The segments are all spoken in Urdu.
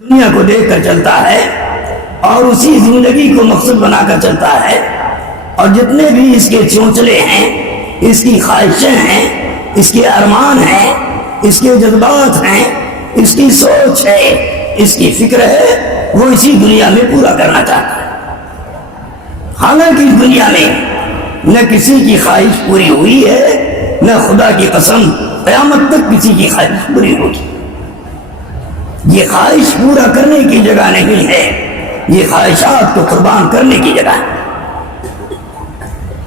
دنیا کو دیکھ کر چلتا ہے اور اسی زندگی کو مقصد بنا کر چلتا ہے، اور جتنے بھی اس کے چونچلے ہیں، اس کی خواہشیں ہیں، اس کے ارمان ہیں، اس کے جذبات ہیں، اس کی سوچ ہے، اس کی فکر ہے، وہ اسی دنیا میں پورا کرنا چاہتا ہے۔ حالانکہ اس دنیا میں نہ کسی کی خواہش پوری ہوئی ہے، نہ خدا کی قسم قیامت تک کسی کی خواہش پوری ہوگی۔ یہ خواہش پورا کرنے کی جگہ نہیں ہے، یہ خواہشات کو قربان کرنے کی جگہ ہے۔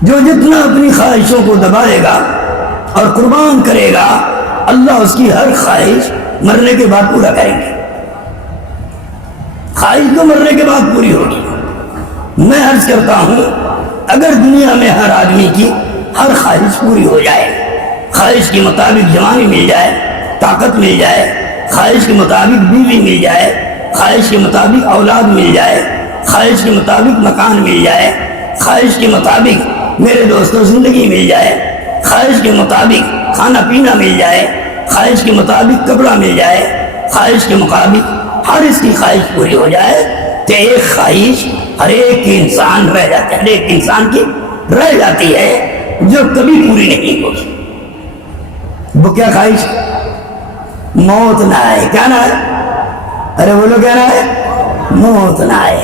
جو جتنا اپنی خواہشوں کو دبائے گا اور قربان کرے گا، اللہ اس کی ہر خواہش مرنے کے بعد پورا کریں گے۔ خواہش تو مرنے کے بعد پوری ہوگی۔ میں عرض کرتا ہوں، اگر دنیا میں ہر آدمی کی ہر خواہش پوری ہو جائے، خواہش کے مطابق جوانی مل جائے، طاقت مل جائے، خواہش کے مطابق بیوی مل جائے، خواہش کے مطابق اولاد مل جائے، خواہش کے مطابق مکان مل جائے، خواہش کے مطابق میرے دوستوں زندگی مل جائے، خواہش کے مطابق کھانا پینا مل جائے، خواہش کے مطابق کپڑا مل جائے، خواہش کے مطابق ہر اس کی خواہش پوری ہو جائے، تو ایک خواہش ہر ایک انسان رہ جاتا ہے، ہر ایک انسان کی رہ جاتی ہے جو کبھی پوری نہیں ہوگی۔ وہ کیا خواہش؟ موت نہ آئے۔ کیا نہ آئے؟ ارے بولو کیا نہ آئے؟ موت نہ آئے۔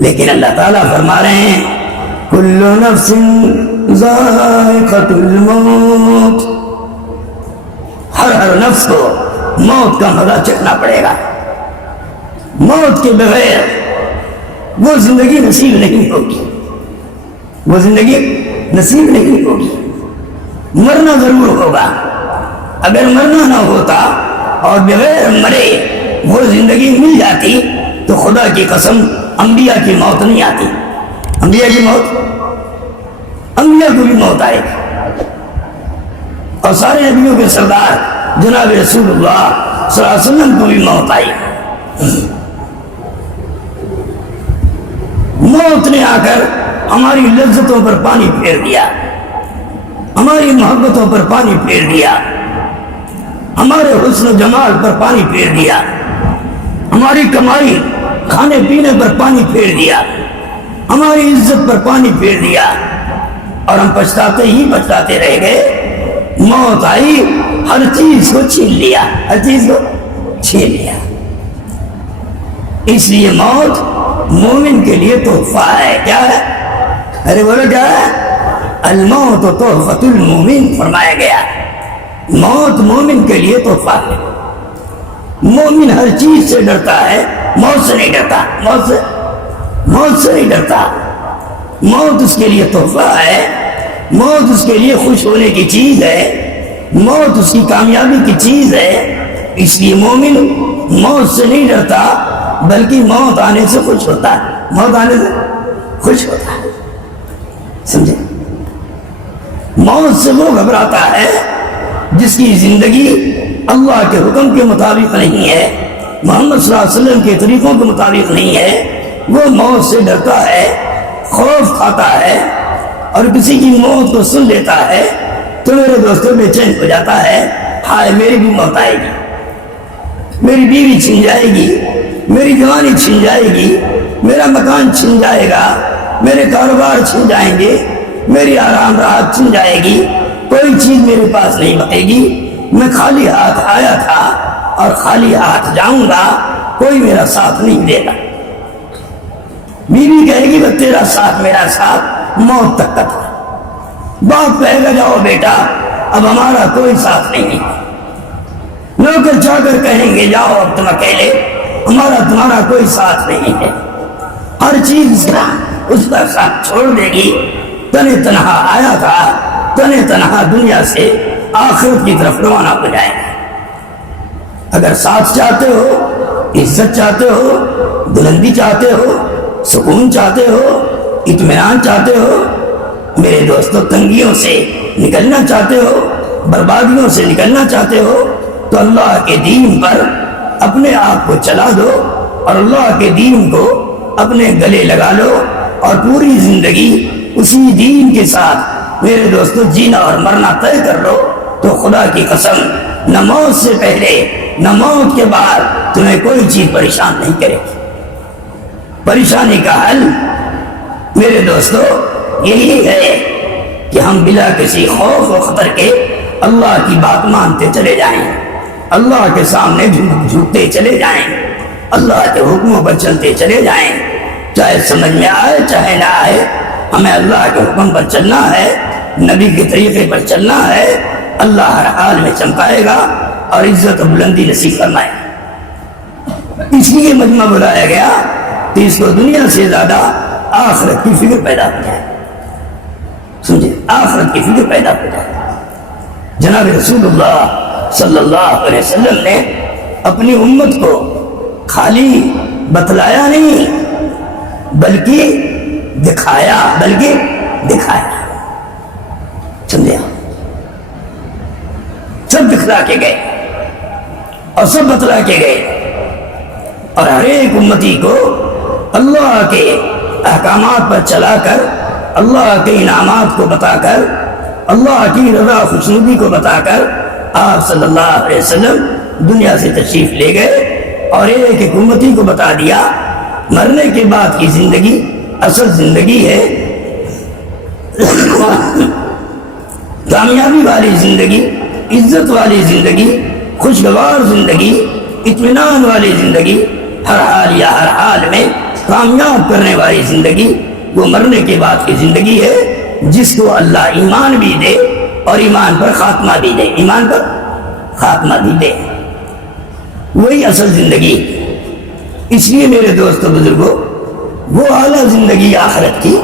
لیکن اللہ تعالیٰ فرما رہے ہیں کل نفس ذائقۃ الموت، ہر نفس کو موت کا مزہ چکھنا پڑے گا۔ موت کے بغیر وہ زندگی نصیب نہیں ہوگی، وہ زندگی نصیب نہیں ہوگی۔ مرنا ضرور ہوگا، اگر مرنا نہ ہوتا اور بغیر مرے وہ زندگی مل جاتی تو خدا کی قسم انبیاء کی موت نہیں آتی۔ انبیاء کی موت، انبیاء کو بھی موت آئے گی، اور سارے نبیوں کے سردار جناب رسول اللہ صلی اللہ علیہ وسلم کو بھی موت آئی۔ موت نے آ کر ہماری لذتوں پر پانی پھیر دیا، ہماری محبتوں پر پانی پھیر دیا، ہمارے حسن و جمال پر پانی پھیر دیا، ہماری کمائی کھانے پینے پر پانی پھیر دیا، ہماری عزت پر پانی پھیر دیا، اور ہم پچھتاتے ہی پچھتاتے رہ گئے۔ موت آئی، ہر چیز کو چھین لیا، ہر چیز کو چھین لیا۔ اس لیے موت مومن کے لیے تحفہ ہے۔ کیا ہے؟ ارے بولو کیا ہے؟ الموت تحفۃ المومن فرمایا گیا۔ موت مومن کے لیے تحفہ ہے۔ مومن ہر چیز سے ڈرتا ہے، موت سے نہیں ڈرتا، موت سے نہیں ڈرتا۔ موت اس کے لیے تحفہ ہے، موت اس کے لیے خوش ہونے کی چیز ہے، موت اس کی کامیابی کی چیز ہے۔ اس لیے مومن موت سے نہیں ڈرتا بلکہ موت آنے سے خوش ہوتا ہے، موت آنے سے خوش ہوتا ہے۔ سمجھے؟ موت سے وہ گھبراتا ہے جس کی زندگی اللہ کے حکم کے مطابق نہیں ہے، محمد صلی اللہ علیہ وسلم کے طریقوں کے مطابق نہیں ہے، وہ موت سے ڈرتا ہے، خوف کھاتا ہے، اور کسی کی موت کو سن لیتا ہے تو میرے دوستوں بے چین ہو جاتا ہے، ہائے میری بھی موت آئے گی، میری بیوی چھن جائے گی، میری جوانی چھن جائے گی، میرا مکان چھن جائے گا، میرے کاروبار چھن جائیں گے، میری آرام راحت چھن جائے گی، کوئی چیز میرے پاس نہیں بچے گی، میں خالی ہاتھ آیا تھا اور خالی ہاتھ جاؤں گا، کوئی میرا ساتھ نہیں دے گا۔ بیوی کہے گی بس تیرا ساتھ میرا ساتھ موت تک کا تھا۔ باپ کہے گا جاؤ بیٹا اب ہمارا کوئی ساتھ نہیں ہے۔ نوکر چاکر کہیں گے جاؤ اب تم اکیلے، ہمارا تمہارا کوئی ساتھ نہیں ہے۔ ہر چیز اس کا ساتھ چھوڑ دے گی، تنے تنہا آیا تھا، تنے تنہا دنیا سے آخرت کی طرف روانہ ہو جائے گا۔ اگر ساتھ چاہتے ہو، عزت چاہتے ہو، بلندی چاہتے ہو، سکون چاہتے ہو، اطمینان چاہتے ہو، میرے دوستوں تنگیوں سے نکلنا چاہتے ہو، بربادیوں سے نکلنا چاہتے ہو، تو اللہ کے دین پر اپنے آپ کو چلا دو اور اللہ کے دین کو اپنے گلے لگا لو، اور پوری زندگی اسی دین کے ساتھ میرے دوستوں جینا اور مرنا طے کر لو، تو خدا کی قسم نہ موت سے پہلے نہ موت کے بعد تمہیں کوئی چیز پریشان نہیں کرے گی۔ پریشانی کا حل میرے دوستو یہی ہے کہ ہم بلا کسی خوف و خطر کے اللہ کی بات مانتے چلے جائیں، اللہ کے سامنے جھکتے چلے جائیں، اللہ کے حکموں پر چلتے چلے جائیں، چاہے سمجھ میں آئے چاہے نہ آئے، ہمیں اللہ کے حکم پر چلنا ہے، نبی کے طریقے پر چلنا ہے، اللہ ہر حال میں چمکائے گا اور عزت و بلندی نصیب فرمائے گا۔ اس لیے مجمع بلایا گیا کہ اس کو دنیا سے زیادہ آخرت کی فکر پیدا ہو جائے، سمجھے، آخرت کی فکر پیدا ہو جائے۔ جناب رسول اللہ صلی اللہ علیہ وسلم نے اپنی امت کو خالی بتلایا نہیں بلکہ دکھایا، سمجھے، سب دکھلا کے گئے اور سب بتلا کے گئے، اور ہر ایک امتی کو اللہ کے احکامات پر چلا کر، اللہ کے انعامات کو بتا کر، اللہ کی رضا خوشنودی کو بتا کر آپ صلی اللہ علیہ وسلم دنیا سے تشریف لے گئے، اور ایک ایک امتی کو بتا دیا مرنے کے بعد کی زندگی اصل زندگی ہے، کامیابی والی زندگی، عزت والی زندگی، خوشگوار زندگی، اطمینان والی زندگی، ہر حال یا ہر حال میں کامیاب کرنے والی زندگی وہ مرنے کے بعد کی زندگی ہے، جس کو اللہ ایمان بھی دے اور ایمان پر خاتمہ بھی دے، ایمان پر خاتمہ بھی دے، وہی اصل زندگی۔ اس لیے میرے دوستو بزرگوں، وہ اعلیٰ زندگی آخرت کی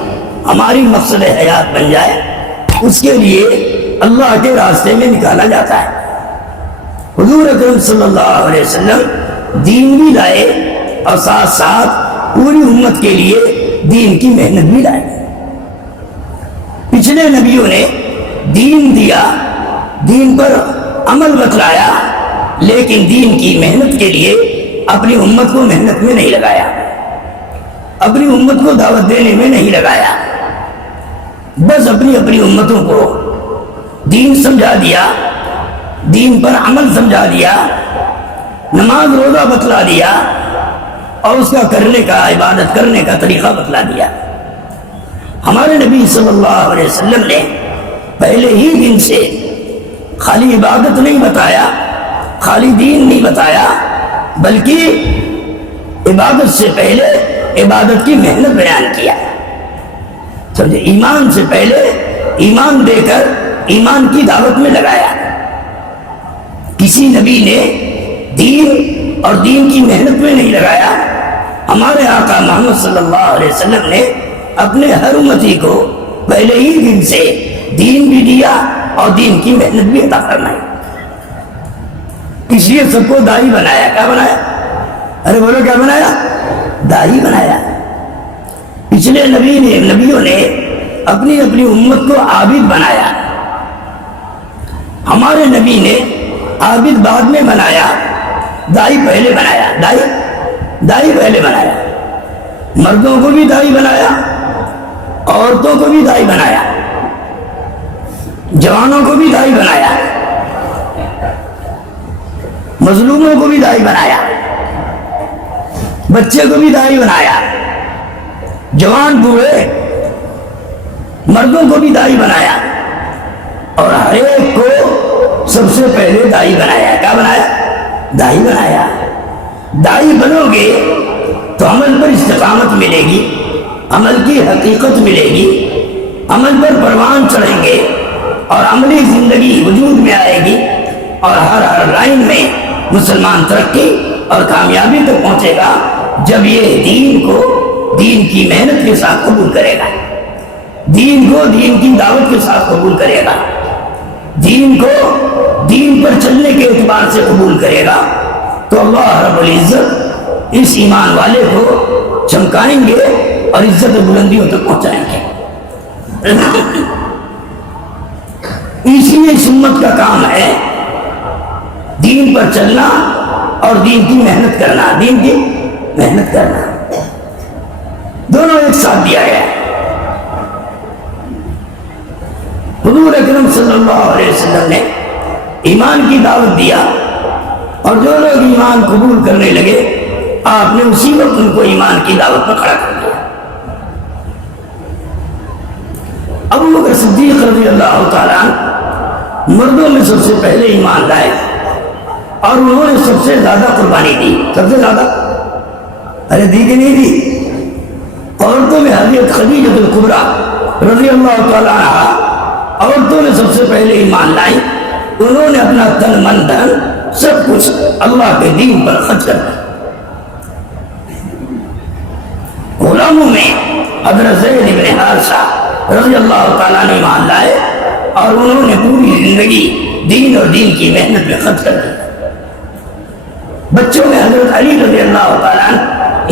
ہماری مقصد حیات بن جائے، اس کے لیے اللہ کے راستے میں نکالا جاتا ہے۔ حضور اکرم صلی اللہ علیہ وسلم دین بھی لائے اور ساتھ ساتھ پوری امت کے لیے دین کی محنت بھی لائے۔ پچھلے نبیوں نے دین دیا، دین پر عمل بتلایا، لیکن دین کی محنت کے لیے اپنی امت کو محنت میں نہیں لگایا، اپنی امت کو دعوت دینے میں نہیں لگایا، بس اپنی امتوں کو دین سمجھا دیا، دین پر عمل سمجھا دیا، نماز روزہ بتلا دیا، اور اس کا کرنے کا، عبادت کرنے کا طریقہ بتلا دیا۔ ہمارے نبی صلی اللہ علیہ وسلم نے پہلے ہی دن سے خالی عبادت نہیں بتایا، خالی دین نہیں بتایا، بلکہ عبادت سے پہلے عبادت کی محنت بیان کیا، سمجھے، ایمان سے پہلے ایمان دے کر ایمان کی دعوت میں لگایا۔ کسی نبی نے دین اور دین کی محنت میں نہیں لگایا۔ ہمارے آقا محمد صلی اللہ علیہ وسلم نے اپنے ہر امتی کو پہلے ہی دن سے دین بھی دیا اور دین کی محنت بھی عطا فرمائی، اس لیے سب کو داعی بنایا۔ کیا بنایا؟ ارے بولو کیا بنایا؟ داعی بنایا۔ پچھلے نبیوں نے اپنی امت کو عابد بنایا، ہمارے نبی نے عابد بعد میں بنایا، داعی پہلے بنایا، داعی پہلے بنایا۔ مردوں کو بھی داعی بنایا، عورتوں کو بھی داعی بنایا، جوانوں کو بھی داعی بنایا، مظلوموں کو بھی داعی بنایا، بچے کو بھی داعی بنایا، جوان بوڑھے مردوں کو بھی داعی بنایا، اور ہر ایک کو سب سے پہلے داعی بنایا۔ کیا بنایا؟ داعی بنایا۔ داعی بنو گے تو عمل پر استقامت ملے گی، عمل کی حقیقت ملے گی، عمل پر پروان چڑھیں گے اور عملی زندگی وجود میں آئے گی، اور ہر لائن میں مسلمان ترقی اور کامیابی تک پہنچے گا جب یہ دین کو دین کی محنت کے ساتھ قبول کرے گا، دین کو دین کی دعوت کے ساتھ قبول کرے گا، دین کو دین پر چلنے کے اعتبار سے قبول کرے گا، تو اللہ رب العزت اس ایمان والے کو چمکائیں گے اور عزت و بلندیوں تک پہنچائیں گے۔ اس لیے اس امت کا کام ہے دین پر چلنا اور دین کی محنت کرنا، دین کی محنت کرنا، دونوں ایک ساتھ دیا گیا ہے۔ حضور اکرم صلی اللہ علیہ وسلم نے ایمان کی دعوت دیا اور جو لوگ ایمان قبول کرنے لگے آپ نے اسی وقت ان کو ایمان کی دعوت پر کھڑا کر دیا۔ ابو بکر صدیق رضی اللہ تعالیٰ مردوں میں سب سے پہلے ایمان لائے اور انہوں نے سب سے زیادہ قربانی دی۔ سب سے زیادہ ارے دی کہ نہیں دی؟ عورتوں میں حضرت خدیجہ الکبریٰ رضی اللہ تعالیٰ عنہ عورتوں نے سب سے پہلے ایمان لائی۔ انہوں نے اپنا تن من دھن سب کچھ اللہ کے دین پر خرچ کر دیا۔ غلاموں میں حضرت زید بن حارثہ رضی اللہ تعالیٰ نے ایمان لائے اور انہوں نے پوری زندگی دین اور دین کی محنت میں خرچ کر دی۔ بچوں میں حضرت علی رضی اللہ تعالیٰ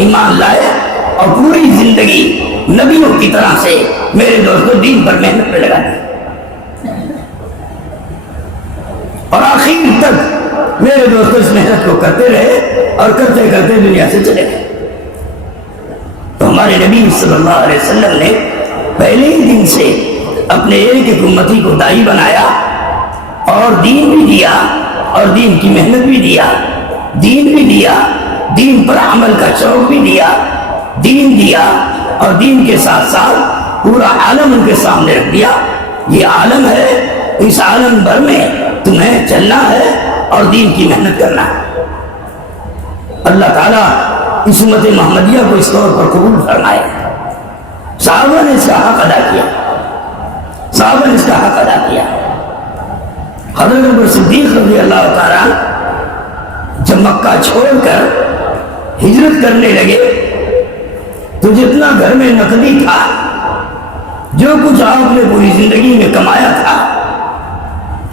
ایمان لائے اور پوری زندگی نبیوں کی طرح سے میرے دوستوں دین پر محنت پہ لگا دی اور آخر تک میرے دوستوں اس محنت کو کرتے رہے اور کرتے کرتے دنیا سے چلے گئے۔ تو ہمارے نبی صلی اللہ علیہ وسلم نے پہلے ہی دن سے اپنے ایک ایک امتی کو داعی بنایا اور دین بھی دیا اور دین کی محنت بھی دیا، دین بھی دیا، دین پر عمل کا شوق بھی دیا، دین دیا اور دین کے ساتھ ساتھ پورا عالم ان کے سامنے رکھ دیا۔ یہ عالم ہے، اس عالم بھر میں تمہیں چلنا ہے اور دین کی محنت کرنا ہے۔ اللہ تعالیٰ اس امت محمدیہ کو اس طور پر قبول فرمائے۔ صحابہ نے اس کا حق ادا کیا، صحابہ نے اس کا حق ادا کیا۔ حضرت ابو صدیق رضی اللہ تعالیٰ جب مکہ چھوڑ کر ہجرت کرنے لگے تو جتنا گھر میں نقدی تھا، جو کچھ آپ نے پوری زندگی میں کمایا تھا،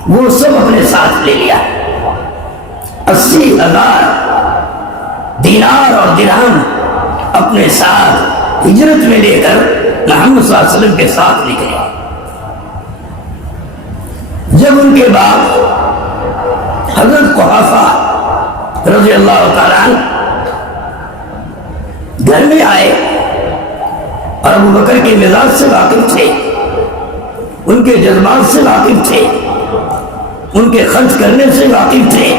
وہ سب اپنے ساتھ لے لیا۔ 80,000 دینار اور درہم اپنے ساتھ ہجرت میں لے کر محمد صلی اللہ علیہ وسلم کے ساتھ نکلے۔ جب ان کے بعد حضرت قحافہ رضی اللہ تعالیٰ عنہ گھر میں آئے اور ابو بکر کے مزاج سے واقف تھے، ان کے جذبات سے واقف تھے، ان کے خرچ کرنے سے واقف تھے۔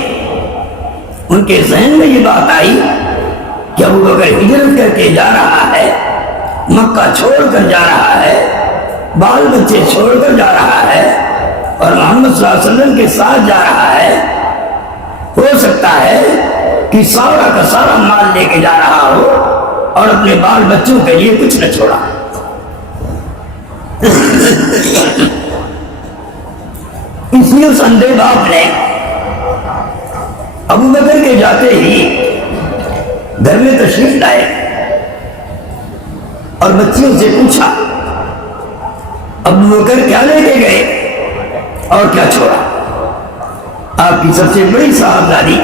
ان کے ذہن میں یہ بات آئی کہ ابو بکر ہجرت کر کے جا رہا ہے، مکہ چھوڑ کر جا رہا ہے، بال بچے چھوڑ کر جا رہا ہے اور محمد صلی اللہ علیہ وسلم کے ساتھ جا رہا ہے۔ ہو سکتا ہے کہ سارا کا سارا مال لے کے جا رہا ہو اور اپنے بال بچوں کے لیے کچھ نہ چھوڑا۔ اس لیے اس اندھے باپ نے ابو بکر کے جاتے ہی گھر میں تشریف لائے اور بچیوں سے پوچھا ابو بکر کیا لے کے گئے اور کیا چھوڑا؟ آپ کی سب سے بڑی صاحبزادی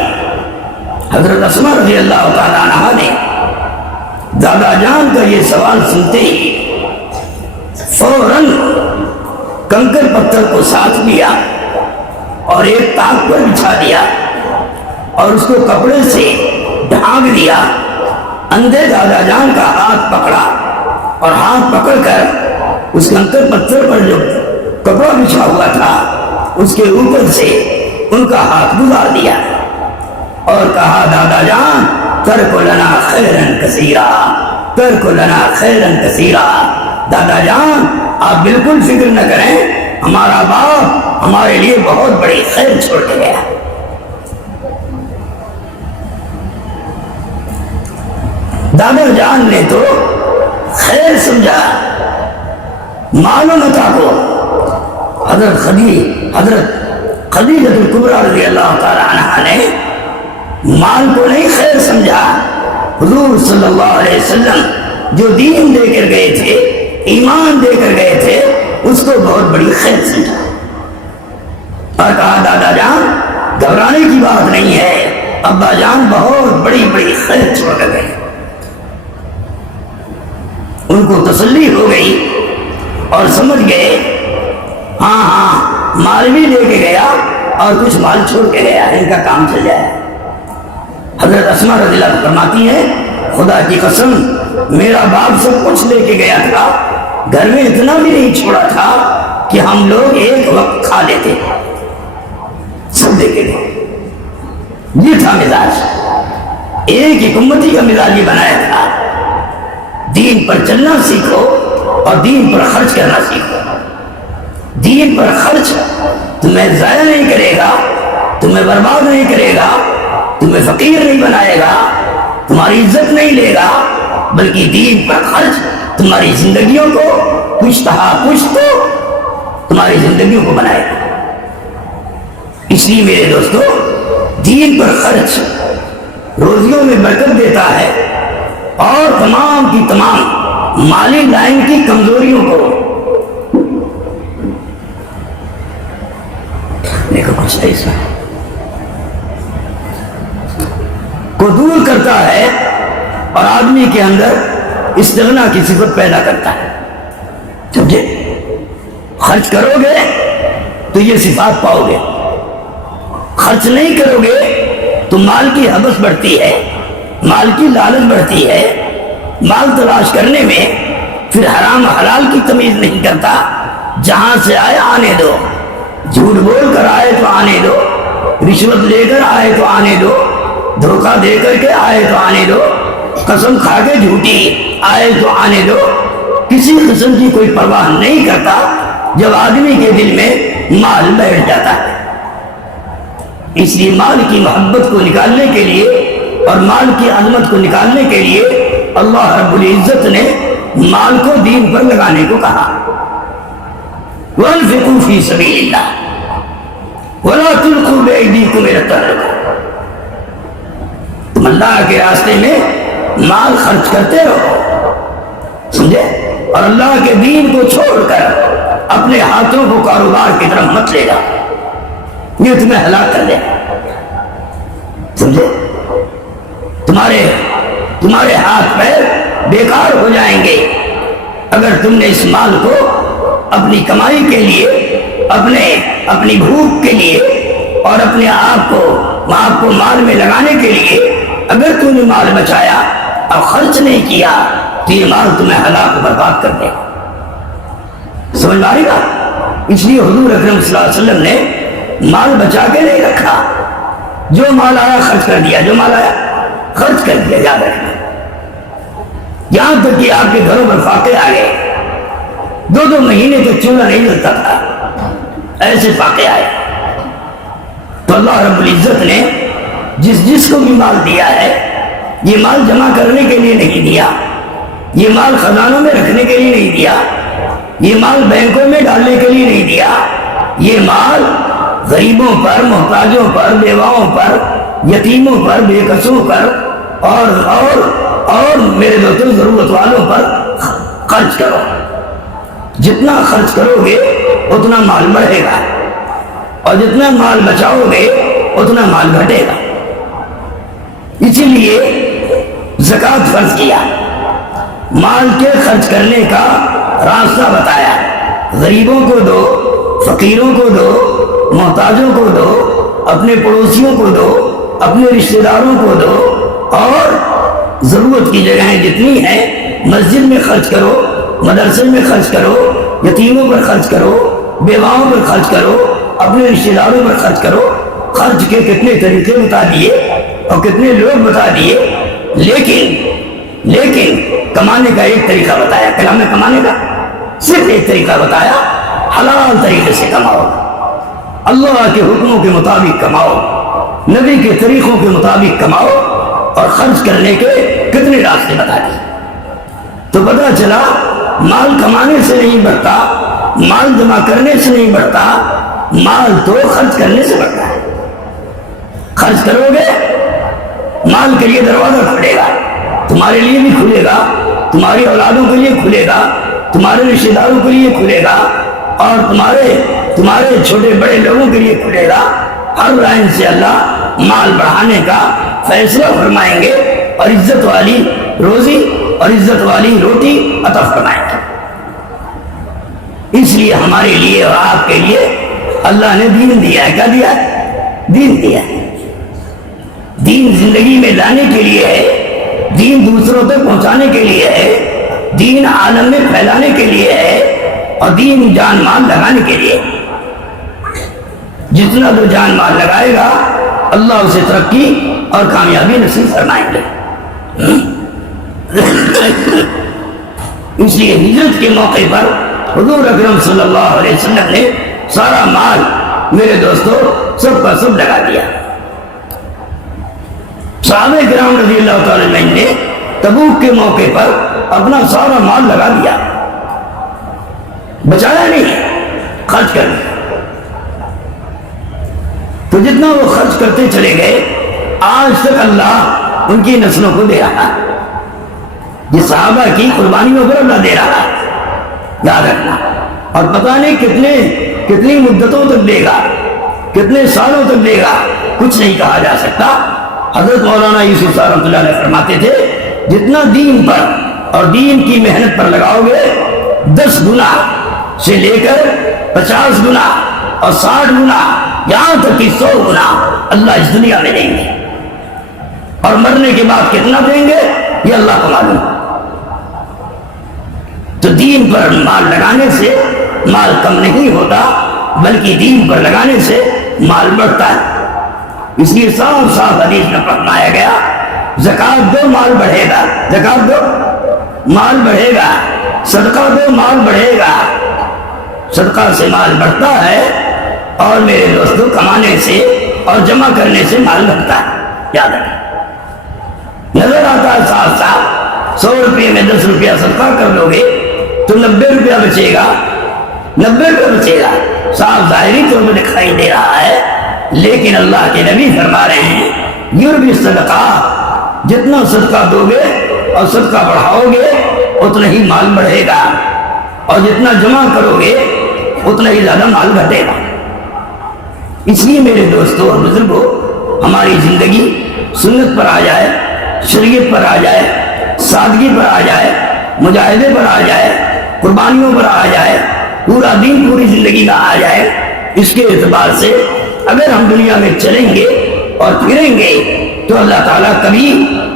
حضرت اسماء رضی اللہ تعالیٰ عنہا نے دادا جان کا یہ سوال سنتے ہی فوراً کنکر پتھر کو ساتھ لیا اور ایک تاک پر بچھا دیا اور اس کو کپڑے سے ڈھانک دیا۔ اندھے دادا جان کا ہاتھ پکڑا اور ہاتھ پکڑ کر اس کنکر پتھر پر جو کپڑا بچھا ہوا تھا اس کے اوپر سے ان کا ہاتھ گزار دیا اور کہا دادا جان ترک لنا خیرن کثیرا، ترک لنا خیرن کثیرا۔ دادا جان آپ بالکل فکر نہ کریں، ہمارا باپ ہمارے لیے بہت بڑی خیر چھوڑ کے گیا۔ دادا جان نے تو خیر سمجھا مال و متا کو۔ حضرت خدیجہ الکبریٰ رضی اللہ تعالی عنہا نے مال کو نہیں خیر سمجھا، حضور صلی اللہ علیہ وسلم جو دین دے کر گئے تھے، ایمان دے کر گئے تھے، اس کو بہت بڑی خیر سمجھا اور کہا دادا جان گھبرانے کی بات نہیں ہے، ابا جان بہت بڑی بڑی خیر چھوڑ کر گئے۔ ان کو تسلی ہو گئی اور سمجھ گئے ہاں مال بھی لے کے گیا اور کچھ مال چھوڑ کے گیا، ان کا کام چل جائے۔ حضرت اسماء رضی اللہ عنہا فرماتی ہے خدا کی قسم میرا باپ سب کچھ لے کے گیا تھا، گھر میں اتنا بھی نہیں چھوڑا تھا کہ ہم لوگ ایک وقت کھا لیتے، سب لے کے گئے۔ یہ تھا مزاج، ایک امتی کا مزاج یہ بنایا تھا، دین پر چلنا سیکھو اور دین پر خرچ کرنا سیکھو۔ دین پر خرچ تمہیں ضائع نہیں کرے گا، تمہیں برباد نہیں کرے گا، تمہیں فقیر نہیں بنائے گا، تمہاری عزت نہیں لے گا، بلکہ دین پر خرچ تمہاری زندگیوں کو کچھ تہا کچھ تو تمہاری زندگیوں کو بنائے گا۔ اس لیے میرے دوستو، دین پر خرچ روزیوں میں برکت دیتا ہے اور تمام کی تمام مالی لائن کی کمزوریوں کو دیکھو کچھ ایسا کو دور کرتا ہے اور آدمی کے اندر استغنا کی صفت پیدا کرتا ہے۔ سمجھے؟ خرچ کرو گے تو یہ صفات پاؤ گے، خرچ نہیں کرو گے تو مال کی حوث بڑھتی ہے، مال کی لالچ بڑھتی ہے، مال تلاش کرنے میں پھر حرام حلال کی تمیز نہیں کرتا، جہاں سے آئے آنے دو، جھوٹ بول کر آئے تو آنے دو، رشوت لے کر آئے تو آنے دو، دھوکہ دے کر کے آئے تو آنے دو، قسم کھا کے جھوٹی آئے تو آنے دو، کسی قسم کی کوئی پرواہ نہیں کرتا جب آدمی کے دل میں مال بیٹھ جاتا ہے۔ اس لیے مال کی محبت کو نکالنے کے لیے اور مال کی عظمت کو نکالنے کے لیے اللہ رب العزت نے مال کو دین پر لگانے کو کہا۔ وَأَنفِقُوا فِي سَبِيلِ اللَّهِ وَلَا تُلْقُوا بِأَيْدِيكُمْ إِلَى التَّهْلُكَةِ۔ تم اللہ کے راستے میں مال خرچ کرتے رہو، سمجھے، اور اللہ کے دین کو چھوڑ کر اپنے ہاتھوں کو کاروبار کی طرف مت لے جاؤ، یہ تمہیں ہلاک کر دے، سمجھے، تمہارے ہاتھ پیر بیکار ہو جائیں گے اگر تم نے اس مال کو اپنی کمائی کے لیے، اپنی بھوک کے لیے اور اپنے آپ کو مال میں لگانے کے لیے اگر تم نے مال بچایا اور خرچ نہیں کیا تو یہ مال تمہیں ہلاک برباد کر دے گا۔ سمجھ میں آ رہی بات؟ اس لیے حضور اکرم صلی اللہ علیہ وسلم نے مال بچا کے نہیں رکھا، جو مال آیا خرچ کر دیا، جو مال آیا خرچ کر دیا، یاد رکھنا۔ یہاں تک کہ آپ کے گھروں پر فاقے آ گئے، 2 مہینے تک چولہا نہیں جلتا تھا، ایسے فاقے آئے، تو اللہ رب العزت نے جس کو بھی مال دیا ہے، یہ مال جمع کرنے کے لیے نہیں دیا، یہ مال خزانوں میں رکھنے کے لیے نہیں دیا، یہ مال بینکوں میں ڈالنے کے لیے نہیں دیا، یہ مال غریبوں پر، محتاجوں پر، بیواؤں پر، یتیموں پر، بے کسوں پر اور میرے دوستوں ضرورت والوں پر خرچ کرو۔ جتنا خرچ کرو گے اتنا مال بڑھے گا، اور جتنا مال بچاؤ گے اتنا مال گھٹے گا۔ اسی لیے زکوٰۃ فرض کیا، مال کے خرچ کرنے کا راستہ بتایا، غریبوں کو دو، فقیروں کو دو، محتاجوں کو دو، اپنے پڑوسیوں کو دو، اپنے رشتہ داروں کو دو، اور ضرورت کی جگہیں جتنی ہیں مسجد میں خرچ کرو، مدرسے میں خرچ کرو، یتیموں پر خرچ کرو، بیواؤں پر خرچ کرو، اپنے رشتہ داروں پر خرچ کرو۔ خرچ کے کتنے طریقے بتا دیے اور کتنے لوگ بتا دیے، لیکن کمانے کا ایک طریقہ بتایا، کلام میں کمانے کا صرف ایک طریقہ بتایا، حلال طریقے سے کماؤ، اللہ کے حکموں کے مطابق کماؤ، نبی کے طریقوں کے مطابق کماؤ، اور خرچ کرنے کے کتنے راستے بتا دیے۔ تو پتہ چلا مال کمانے سے نہیں بڑھتا، مال جمع کرنے سے نہیں بڑھتا، مال تو خرچ کرنے سے بڑھتا ہے۔ خرچ کرو گے مال کے لیے دروازہ کھلے گا، تمہارے لیے بھی کھلے گا، تمہاری اولادوں کے لیے کھلے گا، تمہارے رشتہ داروں کے لیے کھلے گا، اور تمہارے چھوٹے بڑے لوگوں کے لیے کھلے گا۔ ہر لائن سے اللہ مال بڑھانے کا فیصلہ فرمائیں گے اور عزت والی روزی اور عزت والی روٹی عطا فرمائیں گے۔ اس لیے ہمارے لیے اور آپ کے لیے اللہ نے دین دیا ہے۔ کیا دیا ہے؟ دین دیا ہے۔ دین زندگی میں لانے کے لیے ہے، دین دوسروں تک پہنچانے کے لیے ہے، دین عالم میں پھیلانے کے لیے ہے، اور دین جان مال لگانے کے لیے۔ جتنا تو جان مال لگائے گا اللہ اسے ترقی اور کامیابی نصیب فرمائیں گے۔ اس لیے ہجرت کے موقع پر حضور اکرم صلی اللہ علیہ وسلم نے سارا مال میرے دوستو سب کا سب لگا دیا۔ صحابہ کرام رضی اللہ تعالی عنہ نے تبوک کے موقع پر اپنا سارا مال لگا دیا، بچایا نہیں، خرچ کر دیا۔ تو جتنا وہ خرچ کرتے چلے گئے آج تک اللہ ان کی نسلوں کو دے رہا ہے، یہ صحابہ کی قربانیوں پر اللہ دے رہا ہے، یاد رکھنا۔ اور پتہ نہیں کتنی مدتوں تک دے گا، کتنے سالوں تک دے گا، کچھ نہیں کہا جا سکتا۔ حضرت مولانا یوسف صاحب رحمۃ اللہ علیہ فرماتے تھے جتنا دین پر اور دین کی محنت پر لگاؤ گے 10 گنا سے لے کر 50 گنا اور 60 گنا یہاں تک کہ 100 گنا اللہ اس دنیا میں دیں گے، اور مرنے کے بعد کتنا دیں گے یہ اللہ کو معلوم۔ تو دین پر مال لگانے سے مال کم نہیں ہوتا، بلکہ دین پر لگانے سے مال بڑھتا ہے۔ اس لیے صاف صاف حدیث میں فرمایا گیا زکوٰۃ دو مال بڑھے گا، زکوٰۃ دو مال بڑھے گا، صدقہ دو مال بڑھے گا۔ صدقہ سے مال بڑھتا ہے اور میرے دوستوں کمانے سے اور جمع کرنے سے مال بڑھتا ہے، یاد رکھیں۔ نظر آتا ہے صاف صاف 100 روپے میں 10 روپیہ صدقہ کر لو گے تو 90 روپیہ بچے گا، 90 روپیہ بچے گا، صاف ظاہری طور پر دکھائی دے رہا ہے۔ لیکن اللہ کے نبی فرما رہے ہیں یربی صدقہ، جتنا صدقہ دو گے اور صدقہ بڑھاؤ گے اتنا ہی مال بڑھے گا، اور جتنا جمع کرو گے اتنا ہی زیادہ مال گھٹے گا۔ اس لیے میرے دوستوں اور بزرگوں ہماری زندگی سنت پر آ جائے، شریعت پر آ جائے، سادگی پر آ جائے، مجاہدے پر آ جائے، قربانیوں پر آ جائے، پورا دین پوری زندگی میں آ جائے۔ اس کے اعتبار سے اگر ہم دنیا میں چلیں گے اور پھریں گے تو اللہ تعالیٰ کبھی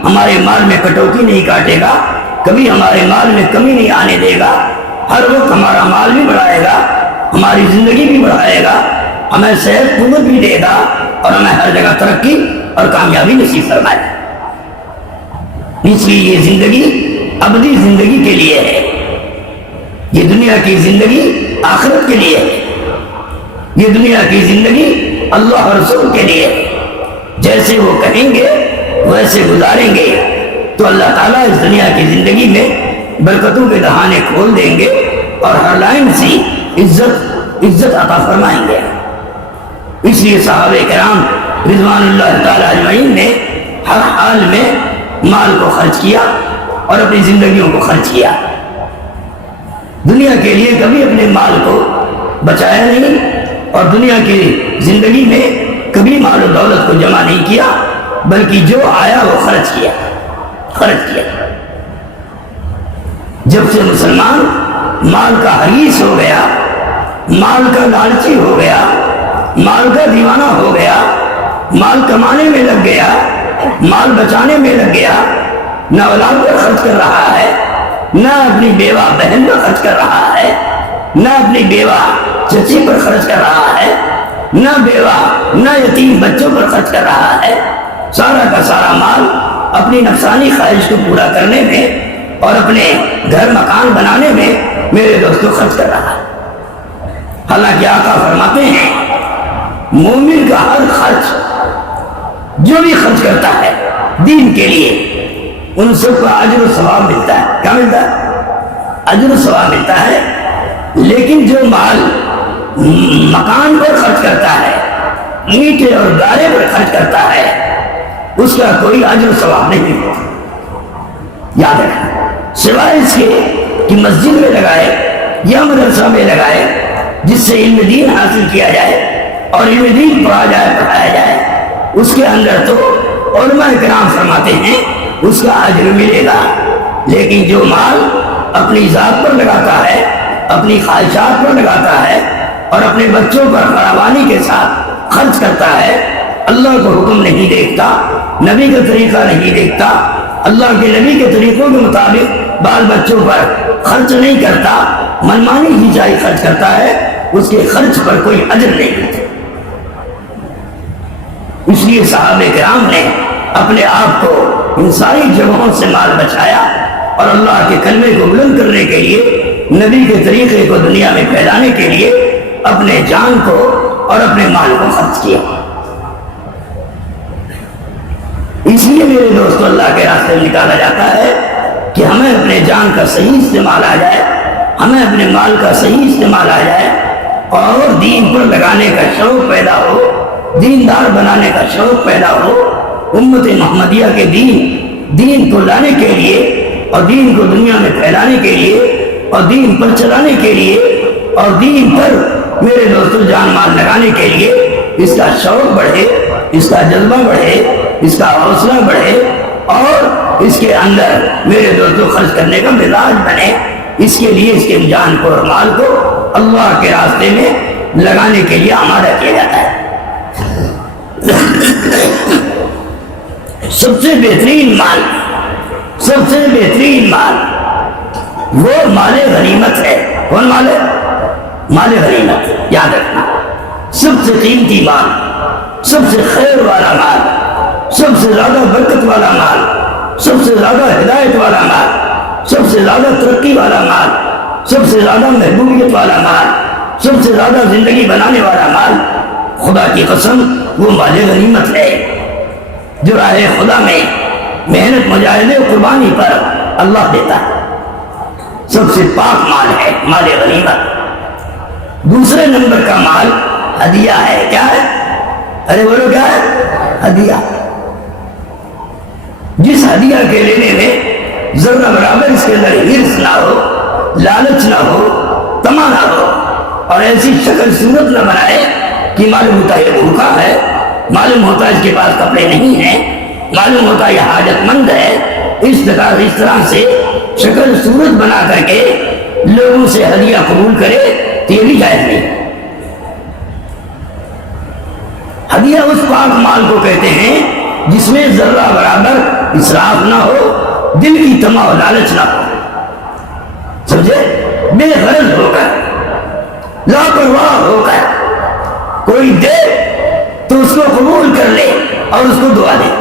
ہمارے مال میں کٹوتی نہیں کاٹے گا، کبھی ہمارے مال میں کمی نہیں آنے دے گا، ہر وقت ہمارا مال بھی بڑھائے گا، ہماری زندگی بھی بڑھائے گا، ہمیں صحت قوت بھی دے گا، اور ہمیں ہر جگہ ترقی اور کامیابی نصیب فرمائے گا۔ اس لیے یہ زندگی ابدی زندگی کے لیے ہے، یہ دنیا کی زندگی آخرت کے لیے ہے، یہ دنیا کی زندگی اللہ اور رسول کے لیے ہے۔ جیسے وہ کہیں گے ویسے گزاریں گے تو اللہ تعالیٰ اس دنیا کی زندگی میں برکتوں کے دہانے کھول دیں گے اور ہر لائن سی عزت عطا فرمائیں گے۔ اس لیے صحابہ کرام رضوان اللہ تعالیٰ اجمعین نے ہر حال میں مال کو خرچ کیا اور اپنی زندگیوں کو خرچ کیا، دنیا کے لیے کبھی اپنے مال کو بچایا نہیں، اور دنیا کی زندگی میں کبھی مال و دولت کو جمع نہیں کیا، بلکہ جو آیا وہ خرچ کیا۔ جب سے مسلمان مال کا حریص ہو گیا، مال کا لالچی ہو گیا، مال کا دیوانہ ہو گیا، مال کمانے میں لگ گیا، مال بچانے میں لگ گیا، نہ اولاد پر خرچ کر رہا ہے، نہ اپنی بیوہ بہن پر خرچ کر رہا ہے، نہ اپنی بیوہ چچی پر خرچ کر رہا ہے، نہ بیوہ نہ یتیم بچوں پر خرچ کر رہا ہے، سارا کا سارا مال اپنی نفسانی خواہش کو پورا کرنے میں اور اپنے گھر مکان بنانے میں میرے دوستوں خرچ کر رہا ہے۔ حالانکہ آقا فرماتے ہیں مومن کا ہر خرچ جو بھی خرچ کرتا ہے دین کے لیے ان سب کو اجر و ثواب ملتا ہے۔ کیا ملتا ہے؟ اجر و ثواب ملتا ہے۔ لیکن جو مال مکان پر خرچ کرتا ہے، اینٹیں اور گارے پر خرچ کرتا ہے، اس کا کوئی اجر و ثواب نہیں ہوتا، یاد رکھنا، سوائے اس کے کہ مسجد میں لگائے یا مدرسہ میں لگائے جس سے علم دین حاصل کیا جائے اور علم دین پڑھا جائے، پڑھایا جائے، اس کے اندر تو علماء کرام فرماتے ہیں اس کا اجر ملے گا۔ لیکن جو مال اپنی ذات پر لگاتا ہے، اپنی خواہشات پر لگاتا ہے اور اپنے بچوں پر فراوانی کے ساتھ خرچ کرتا ہے، اللہ کو حکم نہیں دیکھتا، نبی کا طریقہ نہیں دیکھتا، اللہ کے نبی کے طریقوں کے مطابق بال بچوں پر خرچ نہیں کرتا، منمانی ہی چاہیے خرچ کرتا ہے، اس کے خرچ پر کوئی اجر نہیں ملتا۔ اس لیے صحابہ کرام نے اپنے آپ کو ان ساری جگہوں سے مال بچایا اور اللہ کے کلمے کو بلند کرنے کے لیے، نبی کے طریقے کو دنیا میں پھیلانے کے لیے اپنے جان کو اور اپنے مال کو خرچ کیا۔ اس لیے میرے دوستو اللہ کے راستے میں نکالا جاتا ہے کہ ہمیں اپنے جان کا صحیح استعمال آ جائے، ہمیں اپنے مال کا صحیح استعمال آ جائے اور دین پر لگانے کا شوق پیدا ہو، دیندار بنانے کا شوق پیدا ہو، امت محمدیہ کے دین کو لانے کے لیے اور دین کو دنیا میں پھیلانے کے لیے اور دین پر چلانے کے لیے اور دین پر میرے دوستوں جان مال لگانے کے لیے اس کا شوق بڑھے، اس کا جذبہ بڑھے، اس کا حوصلہ بڑھے اور اس کے اندر میرے دوستوں خرچ کرنے کا مزاج بنے۔ اس کے لیے اس کے جان کو اور مال کو اللہ کے راستے میں لگانے کے لیے آمادہ کیا جاتا ہے۔ سب سے بہترین مال وہ مال غنیمت ہے۔ کون مال ہے؟ مال غنیمت، یاد رکھنا۔ سب سے قیمتی مال، سب سے خیر والا مال، سب سے زیادہ برکت والا مال، سب سے زیادہ ہدایت والا مال، سب سے زیادہ ترقی والا مال، سب سے زیادہ محبوبیت والا مال، سب سے زیادہ زندگی بنانے والا مال، خدا کی قسم وہ مال غنیمت ہے جو راہ خدا میں محنت، مجاہدے و قربانی پر اللہ دیتا ہے۔ سب سے پاک مال ہے مال غنیمت۔ دوسرے نمبر کا مال ہدیہ ہے۔ کیا ہے؟ ارے بولو کیا ہے؟ ہدیہ۔ جس ہدیہ کے لینے میں ذرہ برابر اس کے اندر ہرس نہ ہو، لالچ نہ ہو، طمع نہ ہو اور ایسی شکل صورت نہ بنائے کہ معلوم ہوتا ہے یہ بھوکا ہے، معلوم ہوتا ہے اس کے پاس کپڑے نہیں ہیں، معلوم ہوتا ہے یہ حاجت مند ہے، اس طرح سے شکل صورت بنا کر کے لوگوں سے ہدیہ قبول کرے تو یہ بھی جائز نہیں۔ ہدیہ اس پاک مال کو کہتے ہیں جس میں ذرہ برابر اسراف نہ ہو، دل کی طمع و لالچ نہ ہو، سمجھے؟ بے غرض ہو کر، لاپرواہ ہو کر کوئی دے تو اس کو قبول کر لے اور اس کو دعا دے۔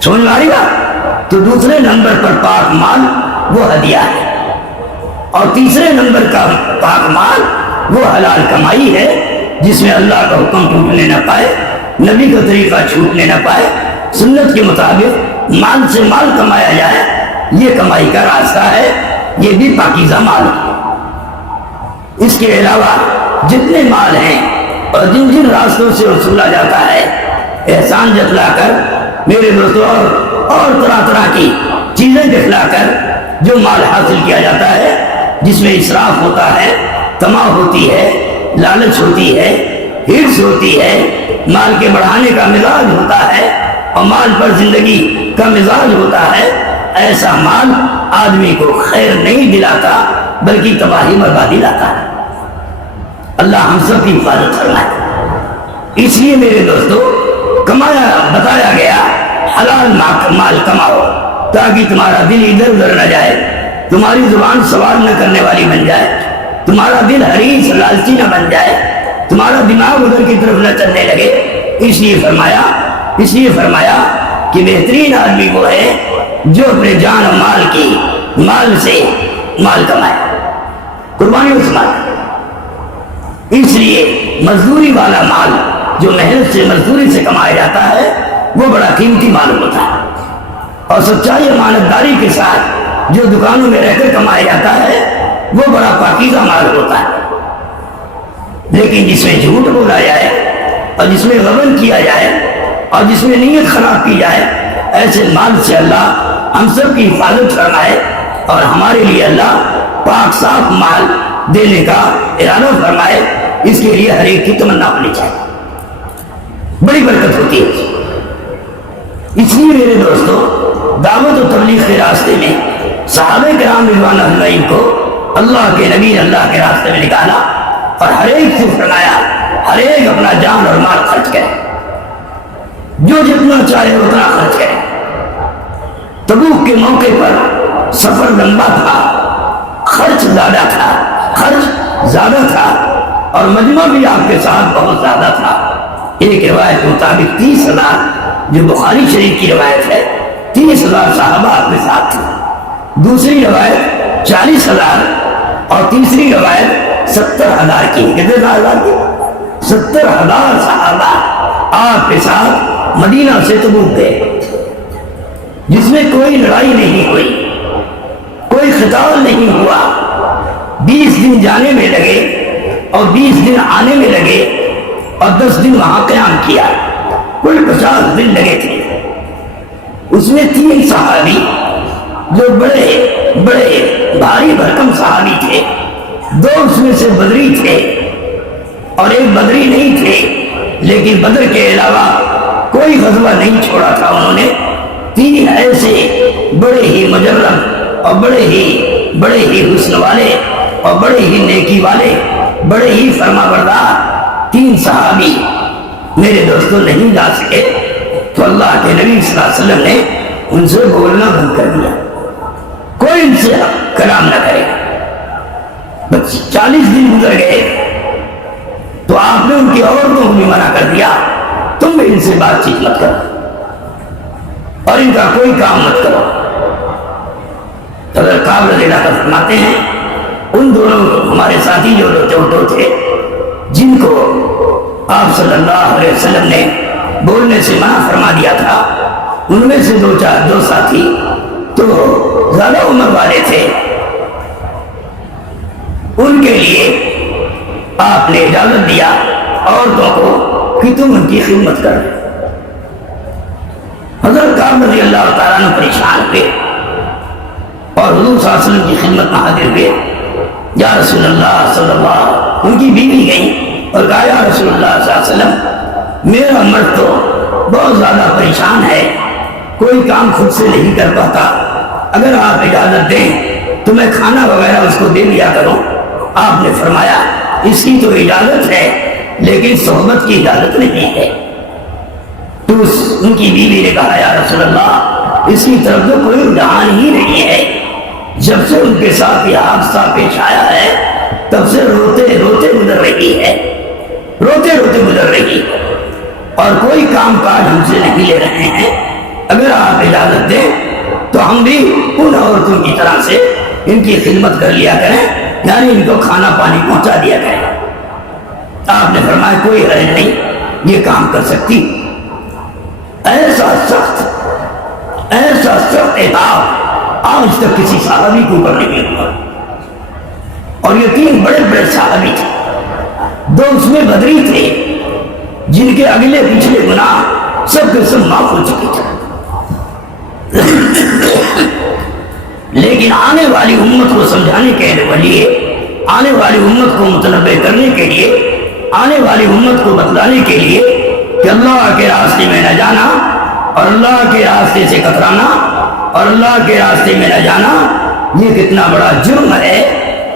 سمجھ میں آ رہی بات؟ تو دوسرے نمبر پر پاک مال وہ ہدیہ ہے اور تیسرے نمبر کا پاک مال وہ حلال کمائی ہے جس میں اللہ کا حکم ٹوٹنے نہ پائے، نبی کا طریقہ چھوٹنے نہ پائے، سنت کے مطابق مال سے مال کمایا جائے، یہ کمائی کا راستہ ہے، یہ بھی پاکیزہ مال ہے۔ اس کے علاوہ جتنے مال ہیں اور جن جن راستوں سے وصولا جاتا ہے، احسان جتلا کر میرے دوستوں اور طرح طرح کی چیزیں دکھلا کر جو مال حاصل کیا جاتا ہے، جس میں اسراف ہوتا ہے، طمع ہوتی ہے، لالچ ہوتی ہے، ہرس ہوتی ہے، مال کے بڑھانے کا مزاج ہوتا ہے اور مال پر زندگی کا مزاج ہوتا ہے، ایسا مال آدمی کو خیر نہیں دلاتا بلکہ تباہی بربادی لاتا ہے۔ اللہ ہم سب کی حفاظت فرمائے۔ اس لیے میرے دوستو بتایا گیا حلال مال کماؤ تاکہ تمہارا دل ادھر ادھر نہ جائے، تمہاری زبان سوال نہ کرنے والی بن جائے، تمہارا دل حریص لالچی نہ بن جائے، تمہارا دماغ ادھر کی طرف نہ چلنے لگے۔ اس لیے فرمایا کہ بہترین آدمی وہ ہے جو اپنے جان و مال سے مال کمائے، قربانیوں سے مال۔ اس لیے مزدوری والا مال جو محنت سے مزدوری سے کمایا جاتا ہے وہ بڑا قیمتی مال ہوتا ہے، اور سچائی امانتداری کے ساتھ جو دکانوں میں رہ کر کمایا جاتا ہے وہ بڑا پاکیزہ مال ہوتا ہے۔ لیکن جس میں جھوٹ بولا جائے اور جس میں غبن کیا جائے اور جس میں نیت خراب کی جائے، ایسے مال سے اللہ ہم سب کی حفاظت فرمائے اور ہمارے لیے اللہ پاک صاف مال دینے کا ارادہ فرمائے۔ اس کے لیے ہر ایک کی تمنا ہونی چاہیے، بڑی برکت ہوتی ہے۔ اس لیے میرے دوستو دعوت و تبلیغ کے راستے میں صحابہ کرام رضوان اللہ علیہم کو اللہ کے نبی نے اللہ کے راستے میں نکالا اور ہر ایک سے فرمایا ہر ایک اپنا جان اور مال خرچ کرے، جو جتنا چاہے اتنا خرچ کرے۔ تبوک کے موقع پر سفر لمبا تھا، خرچ زیادہ تھا اور مجمع بھی آپ کے ساتھ بہت زیادہ تھا۔ ایک روایت کے مطابق 30,000، جو بخاری شریف کی روایت ہے 30,000 صحابہ آپ کے ساتھ تھے، دوسری روایت 40,000 اور تیسری روایت 70,000 کی۔ کتنے ہزار کی؟ 70,000 صحابہ آپ کے ساتھ مدینہ سے تبوک گئے، جس میں کوئی لڑائی نہیں ہوئی، کوئی قتال نہیں ہوا۔ 20 دن جانے میں لگے اور 20 دن آنے میں لگے اور 10 دن وہاں قیام کیا، کل 50 دن لگے تھے۔ اس میں 3 صحابی جو بڑے بڑے بھاری بھرکم صحابی تھے، 2 اس میں سے بدری تھے اور ایک بدری نہیں تھے، لیکن بدر کے علاوہ کوئی غزوہ نہیں چھوڑا تھا انہوں نے۔ 3 ایسے بڑے ہی مجرب اور بڑے ہی حسن والے اور بڑے ہی نیکی والے، بڑے ہی فرما بردار 3 صحابی میرے دوستوں نہیں جا سکے، تو اللہ کے نبی صلی اللہ علیہ وسلم نے ان سے بولنا بند کر دیا، کوئی ان سے کلام نہ کرے۔ بس 40 دن گزر گئے تو آپ نے ان کی عورتوں کو بھی منع کر دیا، تم بھی ان سے بات چیت مت کرو اور ان کا کوئی کام مت کرو۔ حضرت کعب رضی اللہ عنہ فرماتے ہیں ان دونوں ہمارے ساتھی جو دو تھے جن کو آپ صلی اللہ علیہ وسلم نے بولنے سے منع فرما دیا تھا، ان میں سے 2 ساتھی تو زیادہ عمر والے تھے، ان کے لیے آپ نے اجازت دیا عورتوں کو کہ تم ان کی خدمت کر۔ حضرت کعب رضی اللہ تعالیٰ عنہ پریشان ہوئے اور حضور صلی اللہ علیہ وسلم کی خدمت میں حاضر ہوئے۔ یا رسول اللہ صلی اللہ، ان کی بیوی گئی اور کہا یا رسول اللہ صلی اللہ علیہ وسلم میرا مرد تو بہت زیادہ پریشان ہے، کوئی کام خود سے نہیں کر پاتا، اگر آپ اجازت دیں تو میں کھانا وغیرہ اس کو دے دیا کروں۔ آپ نے فرمایا اس کی تو اجازت ہے لیکن صحبت کی اجازت نہیں ہے۔ تو ان کی بیوی نے کہا یا رسول اللہ اس کی طرف تو کوئی رجحان ہی نہیں ہے، جب سے ان کے ساتھ یہ حادثہ پیش آیا ہے تب سے روتے روتے گزر رہی ہے، روتے روتے گزر رہی ہے اور کوئی کام کاج ہم سے نہیں لے رہے ہیں، اگر آپ اجازت دیں تو ہم بھی ان عورتوں کی طرح سے ان کی خدمت کر لیا کریں، یعنی ان کو کھانا پانی پہنچا دیا کریں۔ آپ نے فرمایا کوئی حرج نہیں، یہ کام کر سکتی۔ ایسا سخت عتاب آج تک کسی صحابی کو اوپر نہیں ہوا، اور یہ 3 بڑے بڑے صحابی تھے، 2 اس میں بدری تھے جن کے اگلے پچھلے گناہ سب کے سب معاف ہو چکے تھے، لیکن آنے والی امت کو سمجھانے کے لیے، آنے والی امت کو متنبع کرنے کے لیے، آنے والی امت کو بتلانے کے لیے کہ اللہ کے راستے میں نہ جانا اور اللہ کے راستے سے کترانا اور اللہ کے راستے میں نہ جانا یہ کتنا بڑا جرم ہے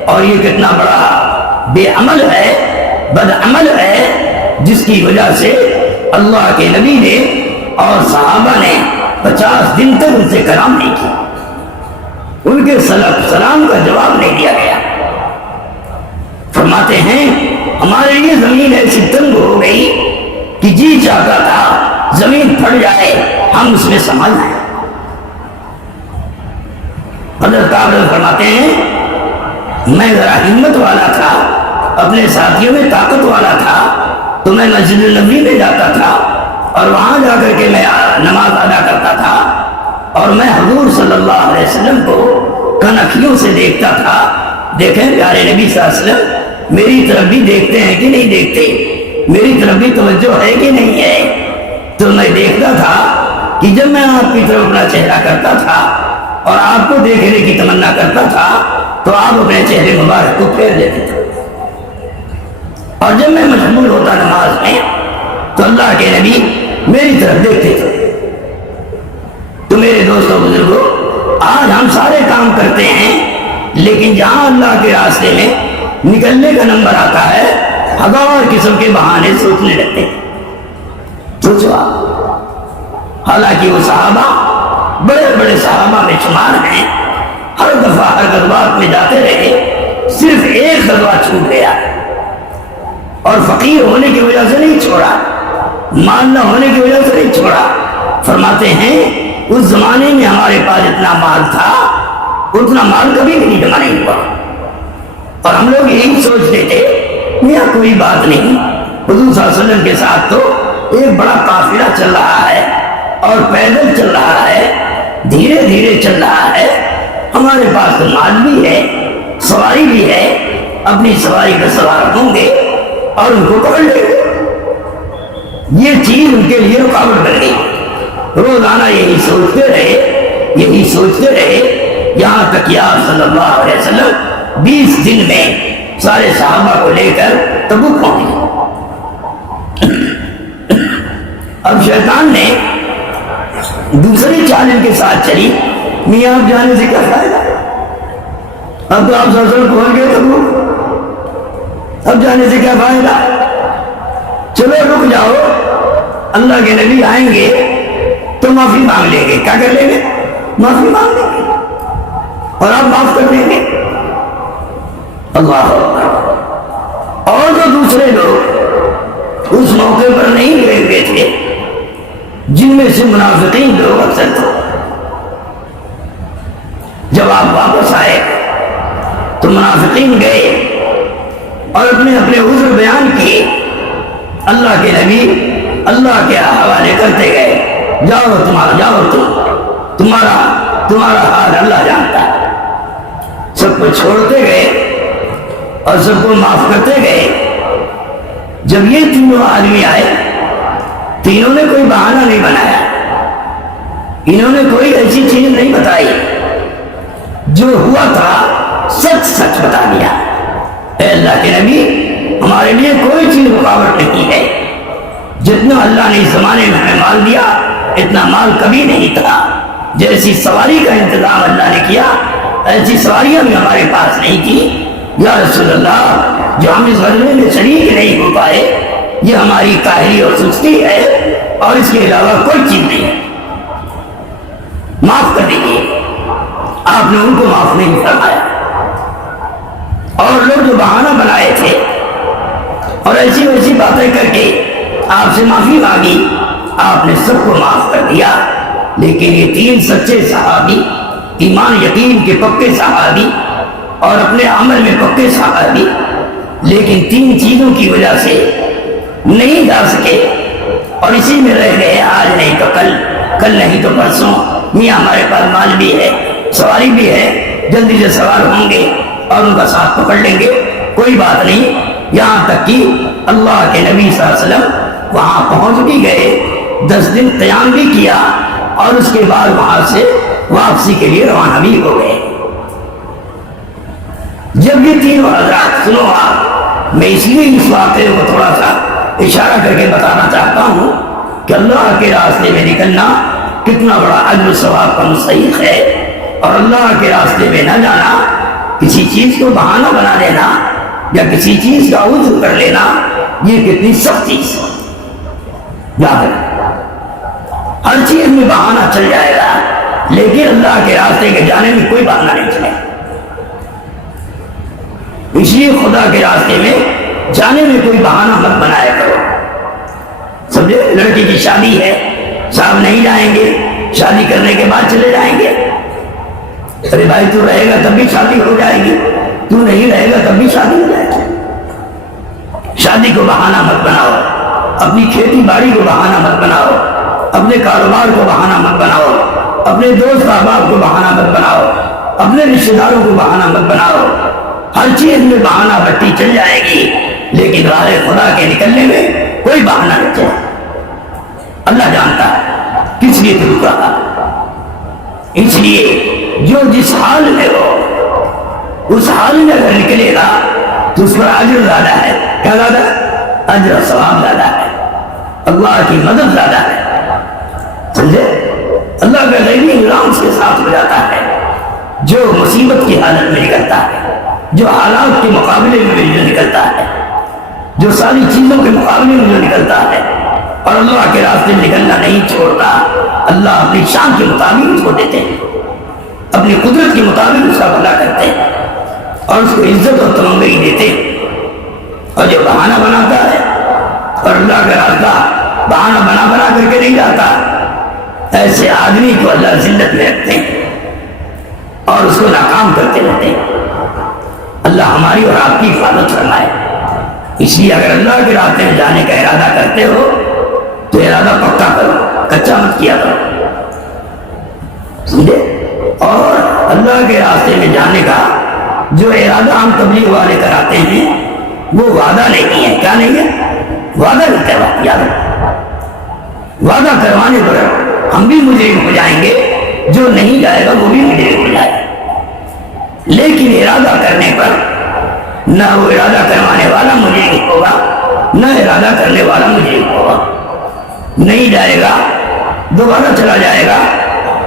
اور یہ کتنا بڑا بے عمل ہے، بد عمل ہے، جس کی وجہ سے اللہ کے نبی نے اور صحابہ نے 50 دن تک ان سے کلام نہیں کیا، ان کے سلام کا جواب نہیں دیا گیا۔ فرماتے ہیں ہمارے لیے زمین ایسی تنگ ہو گئی کہ جی چاہتا تھا زمین پھٹ جائے ہم اس میں سنبھل جائیں۔ حضرت کعب فرماتے ہیں میں ذرا ہمت والا تھا، اپنے ساتھیوں میں طاقت والا تھا، تو میں مسجد النبی میں جاتا تھا اور وہاں جا کر کے میں نماز ادا کرتا تھا اور میں حضور صلی اللہ علیہ وسلم کو کنکھیوں سے دیکھتا تھا۔ دیکھیں پیارے نبی صلی اللہ علیہ وسلم میری طرف بھی دیکھتے ہیں کہ نہیں دیکھتے، میری طرف بھی توجہ ہے کہ نہیں ہے؟ تو میں دیکھتا تھا کہ جب میں آپ کی طرف اپنا چہرہ کرتا تھا اور آپ کو دیکھنے کی تمنا کرتا تھا تو آپ اپنے چہرے مبارک کو پھیر لیتے تھے، اور جب میں مشغول ہوتا نماز میں تو اللہ کے نبی میری طرف دیکھتے تھے۔ تو میرے دوستوں بزرگوں، آج ہم سارے کام کرتے ہیں لیکن جہاں اللہ کے راستے میں نکلنے کا نمبر آتا ہے ہزار قسم کے بہانے سوچنے لگتے ہیں۔ سوچو آپ، حالانکہ وہ صحابہ بڑے بڑے صحابہ میں شمار ہیں، ہر دفعہ ہر غزوات میں جاتے رہے، صرف ایک غزوہ چھوٹ گیا اور فقیر ہونے کی وجہ سے نہیں چھوڑا، مال نہ ہونے کی وجہ سے نہیں چھوڑا. فرماتے ہیں اس زمانے میں ہمارے پاس اتنا مال تھا اتنا مال کبھی بھی جمع نہیں ہوا. اور ہم لوگ یہی سوچتے تھے میاں کوئی بات نہیں, حضور صلی اللہ علیہ وسلم کے ساتھ تو ایک بڑا قافلہ چل رہا ہے اور پیدل چل رہا ہے, دھیرے دھیرے چل رہا ہے, ہمارے پاس تو مال بھی ہے, سواری بھی ہے, اپنی سواری پر سوار ہوں گے اور ان کو پکڑ لیں گے. یہ چیز ان کے لیے رکاوٹ بن گئی. روزانہ یہی سوچتے رہے یہاں تک یا صلی اللہ علیہ وسلم 20 دن میں سارے صحابہ کو لے کر تبوک پہنچے. اب شیطان نے دوسری چال ان کے ساتھ چلی, میاں آپ جانے سے کیا فائدہ, اب تو آپ سرسل پہنچ گئے تبوک, اب جانے سے کیا فائدہ, چلو رک جاؤ, اللہ کے نبی آئیں گے تو معافی مانگ لیں گے. کیا کر لیں گے؟ معافی مانگ لیں گے اور آپ معاف کر دیں گے. اللہ اکبر. اور جو دوسرے لوگ اس موقع پر نہیں گئے ہوئے تھے, جن میں سے منافقین لوگ اکثر تھے, جب آپ واپس آئے تو منافقین گئے اور اپنے عذر بیان کیے. اللہ کے نبی اللہ کے حوالے کرتے گئے, جاؤ تمہارا حال اللہ جانتا ہے. سب کو چھوڑتے گئے اور سب کو معاف کرتے گئے. جب یہ تینوں آدمی آئے, تینوں نے کوئی بہانہ نہیں بنایا, انہوں نے کوئی ایسی چیز نہیں بتائی, جو ہوا تھا سچ سچ بتا دیا. اے اللہ کے نبی, ہمارے لیے کوئی چیز رکاوٹ نہیں ہے. جتنا اللہ نے اس زمانے میں ہمیں مال دیا اتنا مال کبھی نہیں تھا. جیسی سواری کا انتظام اللہ نے کیا ایسی سواریاں بھی ہمارے پاس نہیں تھی. یا رسول اللہ, جو ہم اس غزوے میں شریک نہیں ہو پائے یہ ہماری کاہلی اور سستی ہے, اور اس کے علاوہ کوئی چیز نہیں ہے, معاف کر دیجیے. آپ نے ان کو معاف نہیں فرمایا. اور لوگ جو بہانہ بنائے تھے اور ایسی ویسی باتیں کر کے آپ سے معافی مانگی, آپ نے سب کو معاف کر دیا. لیکن یہ 3 سچے صحابی, ایمان یقین کے پکے صحابی اور اپنے عمل میں پکے صحابی, لیکن 3 چیزوں کی وجہ سے نہیں جا سکے اور اسی میں رہ گئے. آج نہیں تو کل نہیں تو پرسوں, میاں ہمارے پاس مال بھی ہے, سواری بھی ہے, جلدی سے سوار ہوں گے اور ان کا ساتھ پکڑ لیں گے, کوئی بات نہیں. یہاں تک کہ اللہ کے نبی صلی اللہ علیہ وسلم وہاں پہنچ بھی گئے, 10 دن قیام بھی کیا اور اس کے بعد وہاں سے واپسی کے لیے روانہ بھی ہو گئے. جب یہ تینوں حضرات, سنو آپ, میں اس لیے اس واقعے کو تھوڑا سا اشارہ کر کے بتانا چاہتا ہوں کہ اللہ کے راستے میں نکلنا کتنا بڑا اجر و ثواب کا مستحق ہے, اور اللہ کے راستے میں نہ جانا, کسی چیز کو بہانہ بنا لینا یا کسی چیز کا عذر کر لینا, یہ کتنی سخت چیز ہے. یاد رکھیں, ہر چیز میں بہانہ چل جائے گا لیکن اللہ کے راستے کے جانے میں کوئی بہانہ نہیں چلے. اس لیے خدا کے راستے میں جانے میں کوئی بہانہ مت بنایا کرو. سمجھے, لڑکی کی شادی ہے, صاحب نہیں جائیں گے, شادی کرنے کے بعد چلے جائیں گے. ارے بھائی تو رہے گا تب بھی شادی ہو جائے گی, تو نہیں رہے گا تب بھی شادی ہو جائے گی. شادی کو بہانہ مت بناؤ, اپنی کھیتی باڑی کو بہانہ مت بناؤ, اپنے کاروبار کو بہانہ مت بناؤ, اپنے دوست احباب کو بہانہ مت بناؤ, اپنے رشتے داروں کو بہانہ مت بناؤ. ہر چیز میں بہانہ بٹی چل جائے گی لیکن راہ خدا کے نکلنے میں کوئی بہانہ نہیں چلے. اللہ جانتا ہے کس لیے تو رکا تھا. اس لیے جو جس حال میں ہو اس حال میں اگر نکلے گا تو اس پر اجر زیادہ ہے. کیا زیادہ؟ اجر و ثواب زیادہ ہے, اللہ کی مدد زیادہ ہے. سمجھے, اللہ کا غیبی انعام اس کے ساتھ ہو جاتا ہے. جو مصیبت کی حالت میں نکلتا ہے, جو حالات کے مقابلے میں جو نکلتا ہے, جو ساری چیزوں کے مقابلے میں جو نکلتا ہے اور اللہ کے راستے میں نکلنا نہیں چھوڑتا, اللہ اپنی شان کے مطابق اس کو دیتے ہیں, اپنی قدرت کے مطابق اس کا بھلا کرتے ہیں اور اس کو عزت اور تمنگی دیتے ہیں. اور جو بہانہ بناتا ہے اور اللہ کا راستہ بہانہ بنا بنا کر کے نہیں جاتا. ایسے آدمی کو اللہ ذلت میں رکھتے ہیں اور اس کو ناکام کرتے رہتے ہیں. اللہ ہماری اور آپ کی حفاظت فرمائے. اس لیے اگر اللہ کے راستے میں جانے کا ارادہ کرتے ہو تو ارادہ پکا کرو, کچا مت کیا کرو, سمجھے. اور اللہ کے راستے میں جانے کا جو ارادہ ہم تبلیغ والے کراتے ہیں وہ وعدہ نہیں ہے. کیا نہیں ہے؟ وعدہ نہیں کروا. یاد رکھو, وعدہ کروانے پر ہم بھی مجرم ہو جائیں گے, جو نہیں جائے گا وہ بھی مجرم ہو جائے گا. لیکن ارادہ کرنے پر نہ وہ ارادہ کروانے والا مجرم ہوگا نہ ارادہ کرنے والا مجرم ہوگا. نہیں جائے گا, دوبارہ چلا جائے گا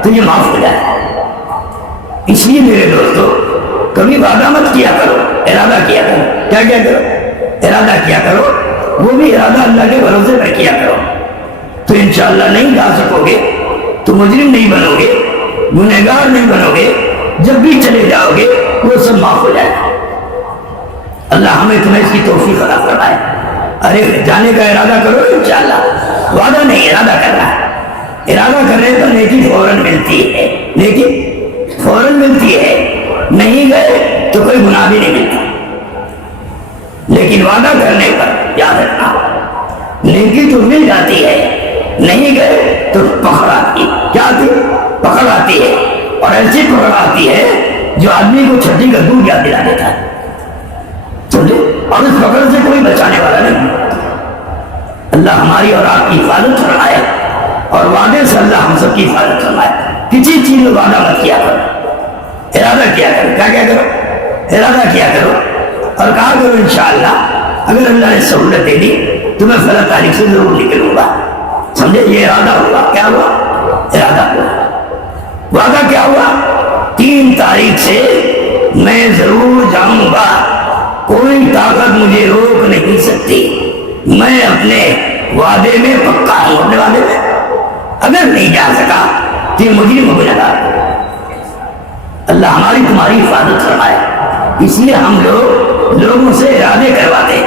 تو یہ معاف ہو جائے گا. اس لیے میرے دوستو کبھی وعدہ مت کیا کرو, ارادہ کیا کرو. کیا کیا کرو؟ ارادہ کیا کرو. وہ بھی ارادہ اللہ کے بھروسے پر کیا کرو. تو انشاءاللہ نہیں جا سکو گے تو مجرم نہیں بنو گے, گنہگار نہیں بنو گے. جب بھی چلے جاؤ گے وہ سب معاف ہو جائے گا. اللہ ہمیں تمہیں اس کی توفیق عطا فرمائے. ارے جانے کا ارادہ کرو انشاءاللہ, وعدہ نہیں, ارادہ کرنا ہے. ارادہ کرنے پر نیکی فوراً ملتی ہے, نیکی فوراً ملتی ہے. نہیں گئے تو کوئی گناہ بھی نہیں ملتا. لیکن وعدہ کرنے پر یاد رکھنا نیکی تو مل جاتی ہے, نہیں گئے تو پکڑ آتی. کیا آتی؟ پکڑ آتی ہے. اور ایسی پکڑ آتی ہے جو آدمی کو چھٹی کا دودھ یاد دلا دیتا ہے. سمجھے؟ اور اس پکڑ سے کوئی بچانے والا نہیں. اللہ ہماری اور آپ کی حفاظت فرمائے اور وعدے سے اللہ ہم سب کی حفاظت فرمائے. کسی چیز میں وعدہ مت کیا کرو, ارادہ کیا کرو. کیا کیا کرو؟ ارادہ کیا کرو اور کہا کرو انشاءاللہ اگر اللہ نے سہولت دے دی تو میں فلاں تاریخ سے ضرور نکلوں گا. سمجھے؟ یہ ارادہ ہوا. کیا ہوا؟ ارادہ ہوا. وعدہ کیا ہوا؟ 3 تاریخ سے میں ضرور جاؤں گا, کوئی طاقت مجھے روک نہیں سکتی. میں اپنے وعدے میں پکا ہوں. اپنے وعدے میں اگر نہیں جا سکا تو یہ مجرم ہو جائے گا. اللہ ہماری تمہاری حفاظت فرمائے. اس لیے ہم لوگ لوگوں سے ارادے کرواتے,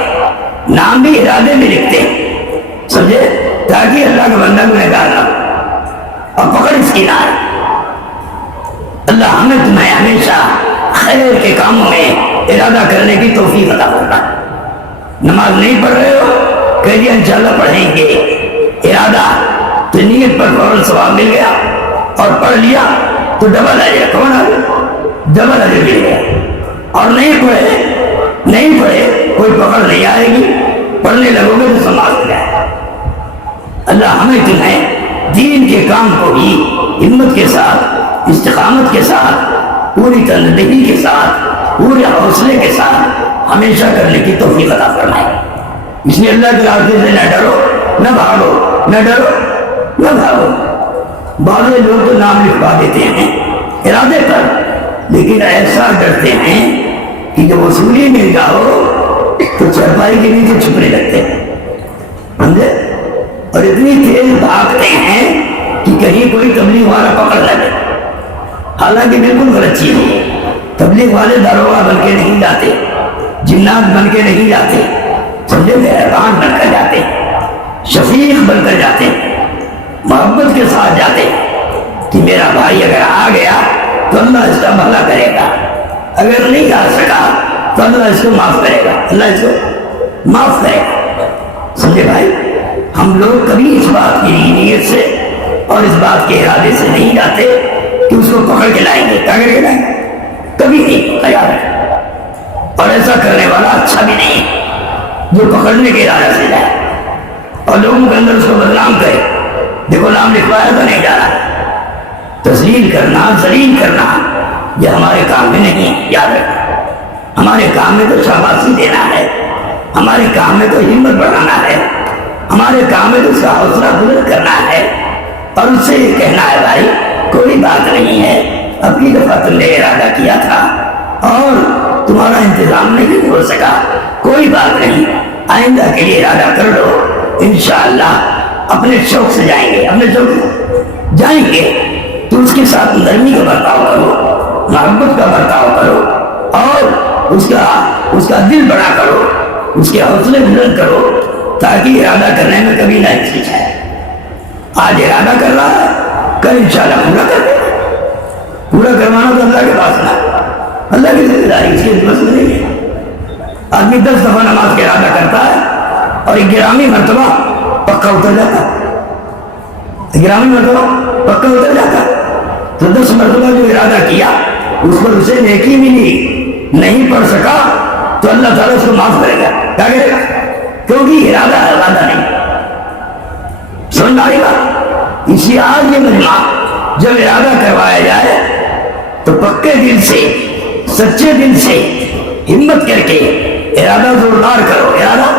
نام بھی ارادے میں لکھتے, سمجھے, تاکہ اللہ کا بندہ گنہگار نہ ہو اور پکڑ اس کی نہ آئے. اللہ ہمیں تمہیں ہمیشہ خیر کے کاموں میں ارادہ کرنے کی توفیق عطا فرمائے. نماز نہیں پڑھ رہے ہو, کہہ دیا انشاءاللہ پڑھیں گے. ارادہ تو نیت پر فوراً ثواب مل گیا, اور پڑھ لیا تو ڈبل اجر. کون آ گیا؟ ڈبل اجر مل گیا. اور نہیں پڑھے کوئی پکڑ نہیں آئے گی. پڑھنے لگو گے تو سماج ہو جائے گا. اللہ ہمیں تمہیں دین کے کام کو بھی ہمت کے ساتھ, استقامت کے ساتھ, پوری تندہی کے ساتھ, پورے حوصلے کے ساتھ ہمیشہ کرنے کی توفیق عطا فرمائے. اس لیے اللہ کے راستے سے نہ ڈرو, نہ بھاگو, نہ ڈرو, نہ بھاگو. بعض لوگ تو نام لکھوا دیتے ہیں ارادے پر, لیکن ایسا ڈرتے ہیں کہ جب وصولی مل جاؤ تو چرپائی کے نیچے چھپنے لگتے ہیں, سمجھے, اور اتنی تیز بھاگتے ہیں کہ کہیں کوئی تبلیغ والا پکڑ لگے. حالانکہ بالکل غلط چیز ہے. تبلیغ والے داروغہ بن کے نہیں جاتے, جنات بن کے نہیں جاتے, سمجھے, مہربان بن کر جاتے, شفیق بن کر جاتے, محبت کے ساتھ جاتے کہ میرا بھائی اگر آ گیا تو اللہ اس کا بھلا کرے گا, اگر نہیں آ سکا تو اللہ اس کو معاف کرے گا, اللہ اس کو معاف کرے گا. سمجھے بھائی, ہم لوگ کبھی اس بات کی نیت سے اور اس بات کے ارادے سے نہیں جاتے کہ اس کو پکڑ کے لائیں گے. کیا کر کے لائیں گے؟ کبھی نہیں تیار ہے. اور ایسا کرنے والا اچھا بھی نہیں جو پکڑنے کے ارادے سے جائے اور لوگوں کے اندر اس کو بدنام کرے. دیکھو نام لکھوایا تو نہیں جا رہا. تذلیل کرنا, ذلیل کرنا یہ ہمارے کام میں نہیں ہے. یاد رکھنا, ہمارے کام میں تو شاباشی دینا ہے, ہمارے کام میں تو ہمت بڑھانا ہے, ہمارے کام میں تو اس کا حوصلہ بلند کرنا ہے اور اس سے یہ کہنا ہے بھائی کوئی بات نہیں ہے, اپنی دفعہ تم نے ارادہ کیا تھا اور تمہارا انتظام نہیں ہو سکا, کوئی بات نہیں, آئندہ کے لیے ارادہ کر لو, انشاءاللہ اپنے شوق سے جائیں گے. اپنے شوق سے جائیں گے تو اس کے ساتھ نرمی کا برتاؤ کرو, محبت کا برتاؤ کرو اور اس کا دل بڑا کرو, اس کے حوصلے بلند کرو تاکہ ارادہ کرنے میں کبھی نہ ہچکچائے۔ آج ارادہ کر رہا ہے، کل انشاءاللہ پورا کر دے گا۔ پورا کروانا تو اللہ کے پاس نہ ہے، اللہ کی ذمہ داری، اس کی بس میں نہیں ہے۔ آدمی 10 دفعہ نماز کا ارادہ کرتا ہے اور 11ویں مرتبہ پکا اتر جاتا ہے، 11ویں مرتبہ پکا اتر جاتا ہے، تو 10 مرتبہ جو ارادہ کیا اس پر اسے نیکی ملی، نہیں پڑھ سکا تو اللہ تعالیٰ اس کو معاف کرے گا۔ کیا کرے گا؟ کیونکہ ارادہ نہیں۔ سمجھ میں آئے گا؟ اسی آج یہ مجمع جب ارادہ کروایا جائے تو پکے دل سے، سچے دل سے ہمت کر کے ارادہ زوردار کرو، ارادہ،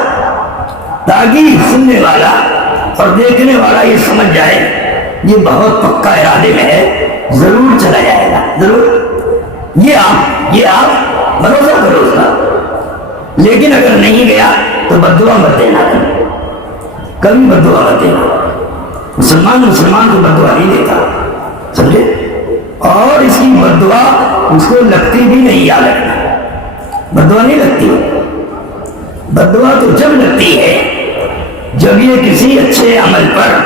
تاکہ سننے والا اور دیکھنے والا یہ سمجھ جائے یہ بہت پکا ارادے میں ہے، ضرور چلا جائے گا، ضرور۔ یہ آپ بھروسہ کرو اس کا۔ لیکن اگر نہیں گیا تو بددعا مت دینا، کبھی بددعا مت دینا۔ مسلمان کو بددعا نہیں دیتا، سمجھے؟ اور اس کی بددعا اس کو لگتی بھی نہیں، یاد رکھنا، بددعا نہیں لگتی۔ بددعا تو جب لگتی ہے جب یہ کسی اچھے عمل پر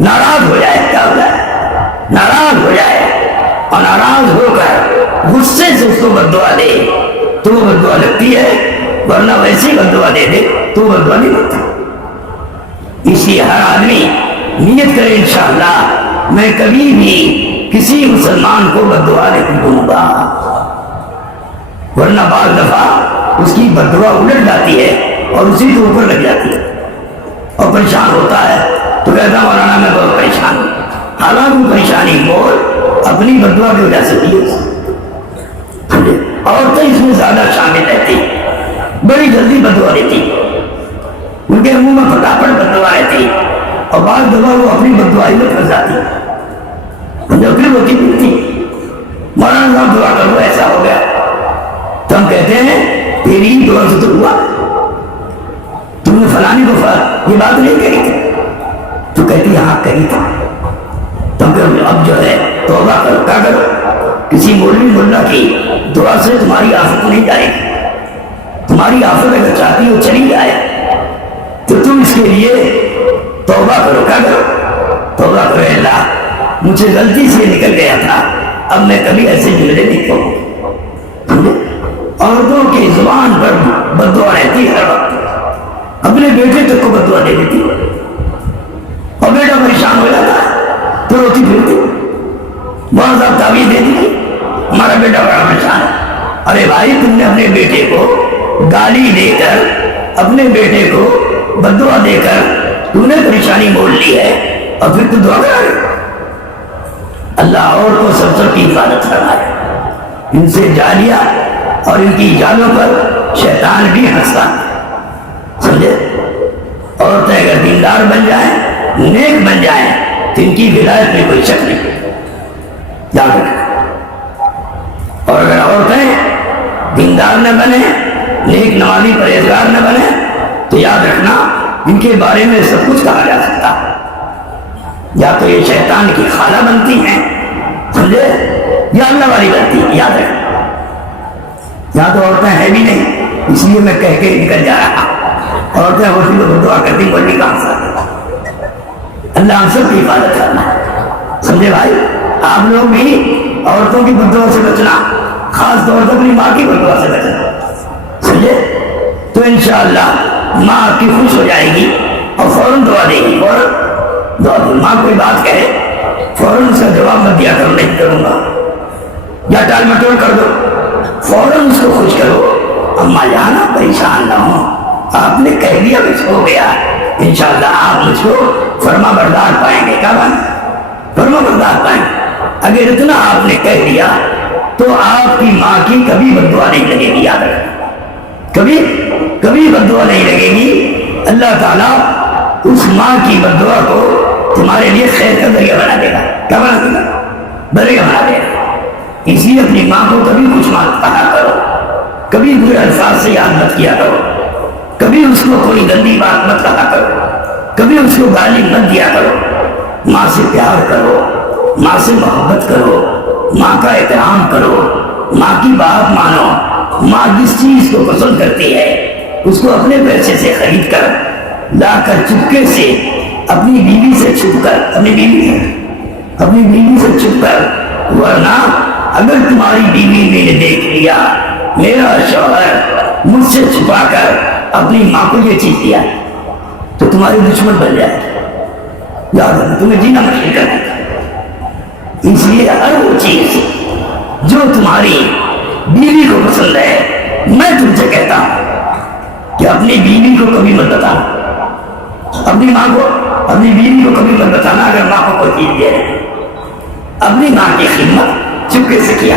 ناراض ہو جائے، کیا ہوتا ہے؟ ناراض ہو جائے، اور ناراض ہو کر غصے سے اس کو بددعا دے تو وہ بددعا لگتی ہے، ورنہ ویسی بددعا دے دے تو بددعا نہیں لگتی۔ اس لیے ہر آدمی نیت کرے انشاءاللہ میں کبھی بھی کسی مسلمان کو بددعا نہیں دوں گا، ورنہ بعض دفعہ اس کی بددعا الٹ جاتی ہے اور اسی کے اوپر لگ جاتی ہے اور پریشان ہوتا ہے، تو کہتا مولانا میں بہت پریشان ہوں۔ حالانکہ پریشانی بول اپنی بددعا کی وجہ سے ہوئی ہے۔ عورتیں اس میں زیادہ شامل رہتی، بڑی جلدی بددعا دیتی، ان کے منہ میں پھٹافٹ بددعا رہتی، اور بعض دفعہ وہ اپنی بددعائی میں پھنس جاتی، جو پھر روتی پھرتی، مولانا صاحب دعا کرو ایسا ہو گیا، تو ہم کہتے ہیں تیری دعا سے تو ہوا، تم نے فلانی کو یہ بات نہیں کہی تھی، تو کہتی ہاں کہی تھی، تم کہ اب جو ہے توبہ کرو۔ کیا کرو؟ کسی مولوی ملا کی دعا سے تمہاری آفت نہیں جائے گی، تمہاری آفت اگر چاہتی ہو چلی جائے تو تم اس کے لیے توبہ کرو۔ کیا کرو؟ توبہ کرو، اللہ مجھے غلطی سے نکل گیا تھا، اب میں کبھی ایسے جملے نہیں کہوں۔ عورتوں کی زبان پر بددعا رہتی ہے ہر وقت، اپنے بیٹے تک کو بددعا دے دیتی، اور بیٹا پریشان ہو جاتا ہے تو روتی پھرتی، بہت زیادہ تعویذ دے دی، ہمارا بیٹا بڑا پریشان ہے۔ ارے بھائی تم نے اپنے بیٹے کو گالی دے کر، اپنے بیٹے کو بددعا دے کر تم نے پریشانی مول لی ہے، اور پھر تو دعا کرا رہے۔ اللہ اور کو سب کی حفاظت فرمائے، ان سے جالیہ اور ان کی جالوں پر شیطان بھی ہنستا، سمجھے؟ عورتیں اگر دیندار بن جائیں، نیک بن جائیں، تو ان کی ولایت میں کوئی شک نہیں، یاد رکھنا۔ اور اگر عورتیں دیندار نہ بنے، نیک نمازی پرہیزگار نہ بنے، تو یاد رکھنا ان کے بارے میں سب کچھ کہا جا سکتا، یا تو یہ شیطان کی خالہ بنتی ہیں، سمجھے، یا اللہ والی بنتی ہیں، یاد رکھنا۔ یا تو عورتیں ہیں بھی نہیں، اس لیے میں کہہ کے نکل جا رہا، عورتیں ہوتی تو دعا کرتی، بولنے کا اللہ ہم سب کی حفاظت کرنا ہے، سمجھے بھائی؟ آپ لوگ بھی عورتوں کی بددعا سے بچنا، خاص طور سے اپنی ماں کی بددعا سے بچنا، سمجھے؟ تو انشاءاللہ ماں آپ کی خوش ہو جائے گی اور فوراً دعا دے گی، فوراً دعا دے۔ ماں کوئی بات کہے فوراً اس کا جواب مت دیا کرو نہیں کروں گا، یا ٹال مٹول کر دو، فوراً اس کو خوش کرو، اماں جان آپ پریشان نہ ہو، آپ نے کہہ دیا کچھ ہو گیا، انشاءاللہ آپ مجھ کو فرما بردار پائیں گے۔ کیا بات؟ فرما بردار پائیں گے۔ اگر اتنا آپ نے کہہ دیا تو آپ کی ماں کی کبھی بددعا نہیں لگے گی، یاد رکھنا، کبھی بددعا نہیں لگے گی۔ اللہ تعالیٰ اس ماں کی بددعا کو تمہارے لیے خیر کا ذریعہ بنا دے گا۔ کیا بنا دے گا؟ ذریعہ بنا دے گا۔ اس لیے اپنی ماں کو کبھی کچھ مت کہا کرو، کبھی برے الفاظ سے یاد مت کیا کرو، کبھی اس کو کوئی گندی بات مت کہا کرو، کبھی اس کو گالی مت دیا کرو۔ ماں سے پیار کرو، ماں سے محبت کرو، ماں کا احترام کرو، ماں کی بات مانو۔ ماں جس چیز کو پسند کرتی ہے اس کو اپنے پیسے سے خرید کر لا کر چپکے سے اپنی بیوی سے چھپ کر اپنی بیوی سے چھپ کر، ورنہ اگر تمہاری بیوی میں نے دیکھ لیا میرا شوہر مجھ سے چھپا کر اپنی ماں کو یہ چیز دیا تو تمہارے دشمن بن جائے، یاد رکھنا تمہیں جینا مشکل کرنے کا۔ اس لیے ہر وہ چیز جو تمہاری بیوی کو پسند ہے، میں تم سے کہتا ہوں کہ اپنی بیوی کو کبھی مت بتانا، اپنی بیوی کو کبھی مت بتانا اگر ماں کو کوئی چیز دے رہے، اپنی ماں کی خدمت چپکے سے کیا،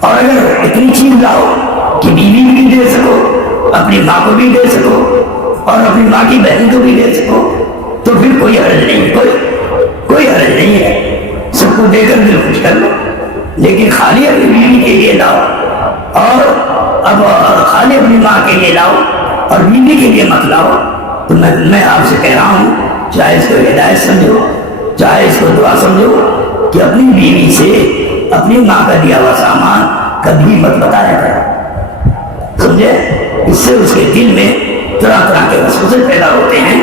اور اگر اتنی چیز لاؤ کہ بیوی بھی دے سکو، اپنی ماں کو بھی دے سکو اور اپنی ماں کی بہن کو بھی دے سکو تو پھر کوئی حرج نہیں، کوئی حرج نہیں ہے، سب کو دے کر دل خوش کر لو۔ لیکن خالی اپنی بیوی کے لیے لاؤ اور اب خالی اپنی ماں کے لیے لاؤ اور بیوی کے لیے مت لاؤ، تو میں آپ سے کہہ رہا ہوں، چاہے اس کو ہدایت سمجھو چاہے اس کو دعا سمجھو، کہ اپنی بیوی سے اپنی ماں کا دیا ہوا سامان کبھی مت بتایا کرے، سمجھے؟ اس سے اس کے دل میں طرح طرح کے وسوسے پیدا ہوتے ہیں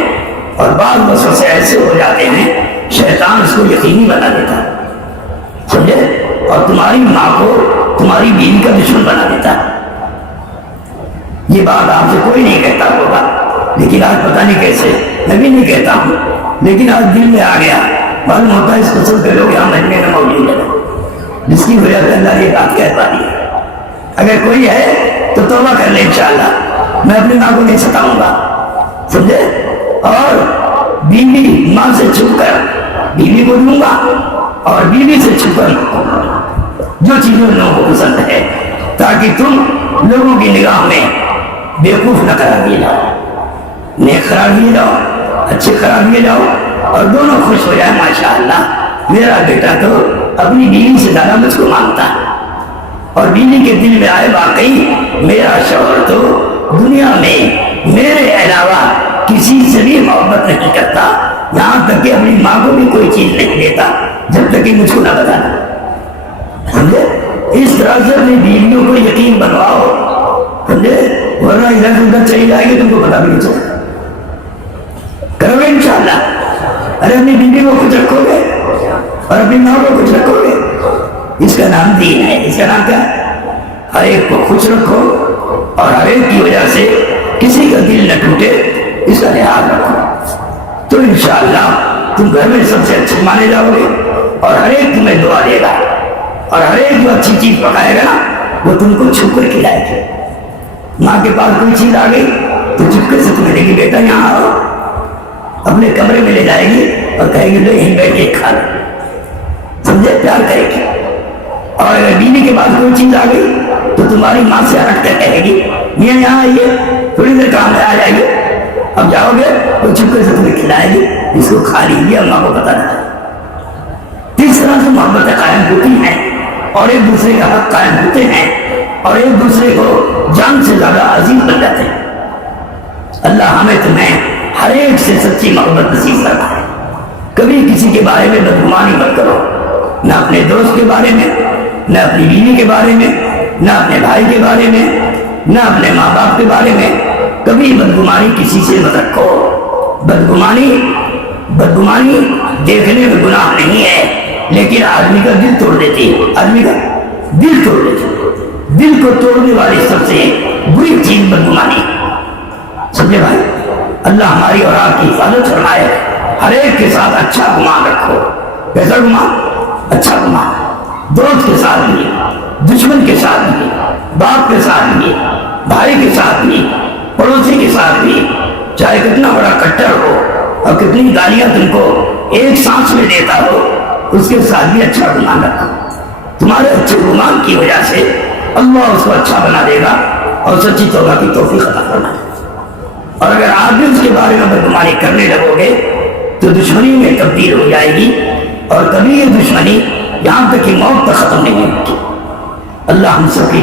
اور بعض وسوسے ایسے ہو جاتے ہیں شیطان اس کو یقینی بنا دیتا ہے، سمجھے؟ اور تمہاری ماں کو تمہاری بیوی کا دشمن بنا دیتا ہے۔ یہ بات آپ سے کوئی نہیں کہتا ہوگا، لیکن آج پتہ نہیں کیسے میں بھی نہیں کہتا ہوں، لیکن آج دل میں آ گیا، معلوم ہوتا ہے اس قسم کے لوگ یہاں مجمع میں موجود ہیں جس کی وجہ سے اللہ یہ بات کہہ پا رہی ہے۔ اگر کوئی ہے تو توبہ کر لے انشاءاللہ، میں اپنی ماں کو نہیں ستاؤں گا، سمجھے؟ اور بیوی ماں سے چھپ کر بیوی کو دوں گا اور بیوی سے چھپ کر جو چیزیں لوگوں کو پسند ہے، تاکہ تم لوگوں کی نگاہ میں بیوقوف نہ قرار دیے جاؤ، نیک قرار دیے جاؤ، اچھے قرار دیے جاؤ اور دونوں خوش ہو جائے، ماشاءاللہ میرا بیٹا تو اپنی بیوی سے زیادہ مجھ کو مانتا ہے، اور بیوی کے دل میں آئے واقعی میرا شوہر تو دنیا میں میرے علاوہ کسی سے بھی محبت نہیں کرتا، یہاں تک کہ اپنی ماں کو بھی کوئی چیز نہیں دیتا جب تک کہ مجھ کو نہ بتانا، سمجھے؟ اس طرح سے اپنی بیویوں کو یقین بنواؤ، سمجھے؟ ورنہ ادھر سے ادھر چلی جائے گی، تم کو پتا بھی نہیں چلے کرو گے انشاءاللہ۔ ارے اپنی بیوی کو کچھ رکھو گے اور اپنی ماں کو کچھ رکھو گے، اس کا نام دین ہے، اس کا نام کیا؟ ہر ایک کو خوش رکھو اور ہر ایک کی وجہ سے کسی کا دل نہ ٹوٹے، اس کا لحاظ رکھو، تو انشاءاللہ تم گھر میں سب سے اچھے مانے جاؤ گے اور ہر ایک تمہیں دعا دے گا، اور ہر ایک جو اچھی چیز پکائے گا نا وہ تم کو چھپ کر کھلائے گا۔ ماں کے پاس کوئی چیز آ گئی تو چپکے سے تمہیں دے گی، بیٹا یہاں آؤ، اپنے کمرے میں لے جائے گی اور کہے گی لو یہیں بیٹھ کے کھا لو، سمجھے؟ پیار کرے گی۔ اور اگر بیوی کے پاس کوئی چیز آ گئی تو تمہاری ماں سے ہٹ کر کہے گی میاں یہاں آئیے، تھوڑی دیر کام ہے، آ جائیے، اب جاؤ گے تو چپکے سے تمہیں کھلائے گی، اس کو کھا لیجیے، اماں کو پتہ نہ۔ اس طرح سے محبتیں قائم ہوتی ہیں اور ایک دوسرے کا حق قائم ہوتے ہیں اور ایک دوسرے کو جان سے زیادہ عزیز بن جاتے ہیں۔ اللہ ہمیں تمہیں ہر ایک سے سچی محبت نصیب فرمائے۔ کبھی کسی کے بارے میں بدگمانی مت کرو، نہ اپنے دوست کے بارے میں، نہ اپنی بیوی کے بارے میں، نہ اپنے بھائی کے بارے میں، نہ اپنے ماں باپ کے بارے میں، کبھی بدگمانی کسی سے مت رکھو۔ بدگمانی دیکھنے میں گناہ نہیں ہے، لیکن آدمی کا دل توڑ دیتی ہے، آدمی کا دل توڑ دیتی ہے۔ دل کو توڑنے والی سب سے بری چیز بدگمانی، سمجھے بھائی؟ اللہ ہماری اور آپ کی حفاظت فرمائے۔ ہر ایک کے ساتھ اچھا گمان رکھو، کیسا گمان؟ اچھا گمان، دوست کے ساتھ بھی، دشمن کے ساتھ بھی، باپ کے ساتھ بھی، بھائی کے ساتھ بھی، پڑوسی کے ساتھ بھی، چاہے کتنا بڑا کٹر ہو اور کتنی گالیاں تم کو ایک سانس میں دیتا ہو، اس کے ساتھ بھی اچھا گمان رکھو۔ تمہارے اچھے گمان کی وجہ سے اللہ اس کو اچھا بنا دے گا اور سچی توبہ کی توفیق عطا فرمائے۔ اور اگر آپ بھی اس کے بارے میں بدگمانی کرنے لگو گے تو دشمنی میں تبدیل ہو جائے گی، اور کبھی یہ دشمنی یہاں تک کہ موت تک ختم نہیں ہوگی۔ اللہ ہم سب کی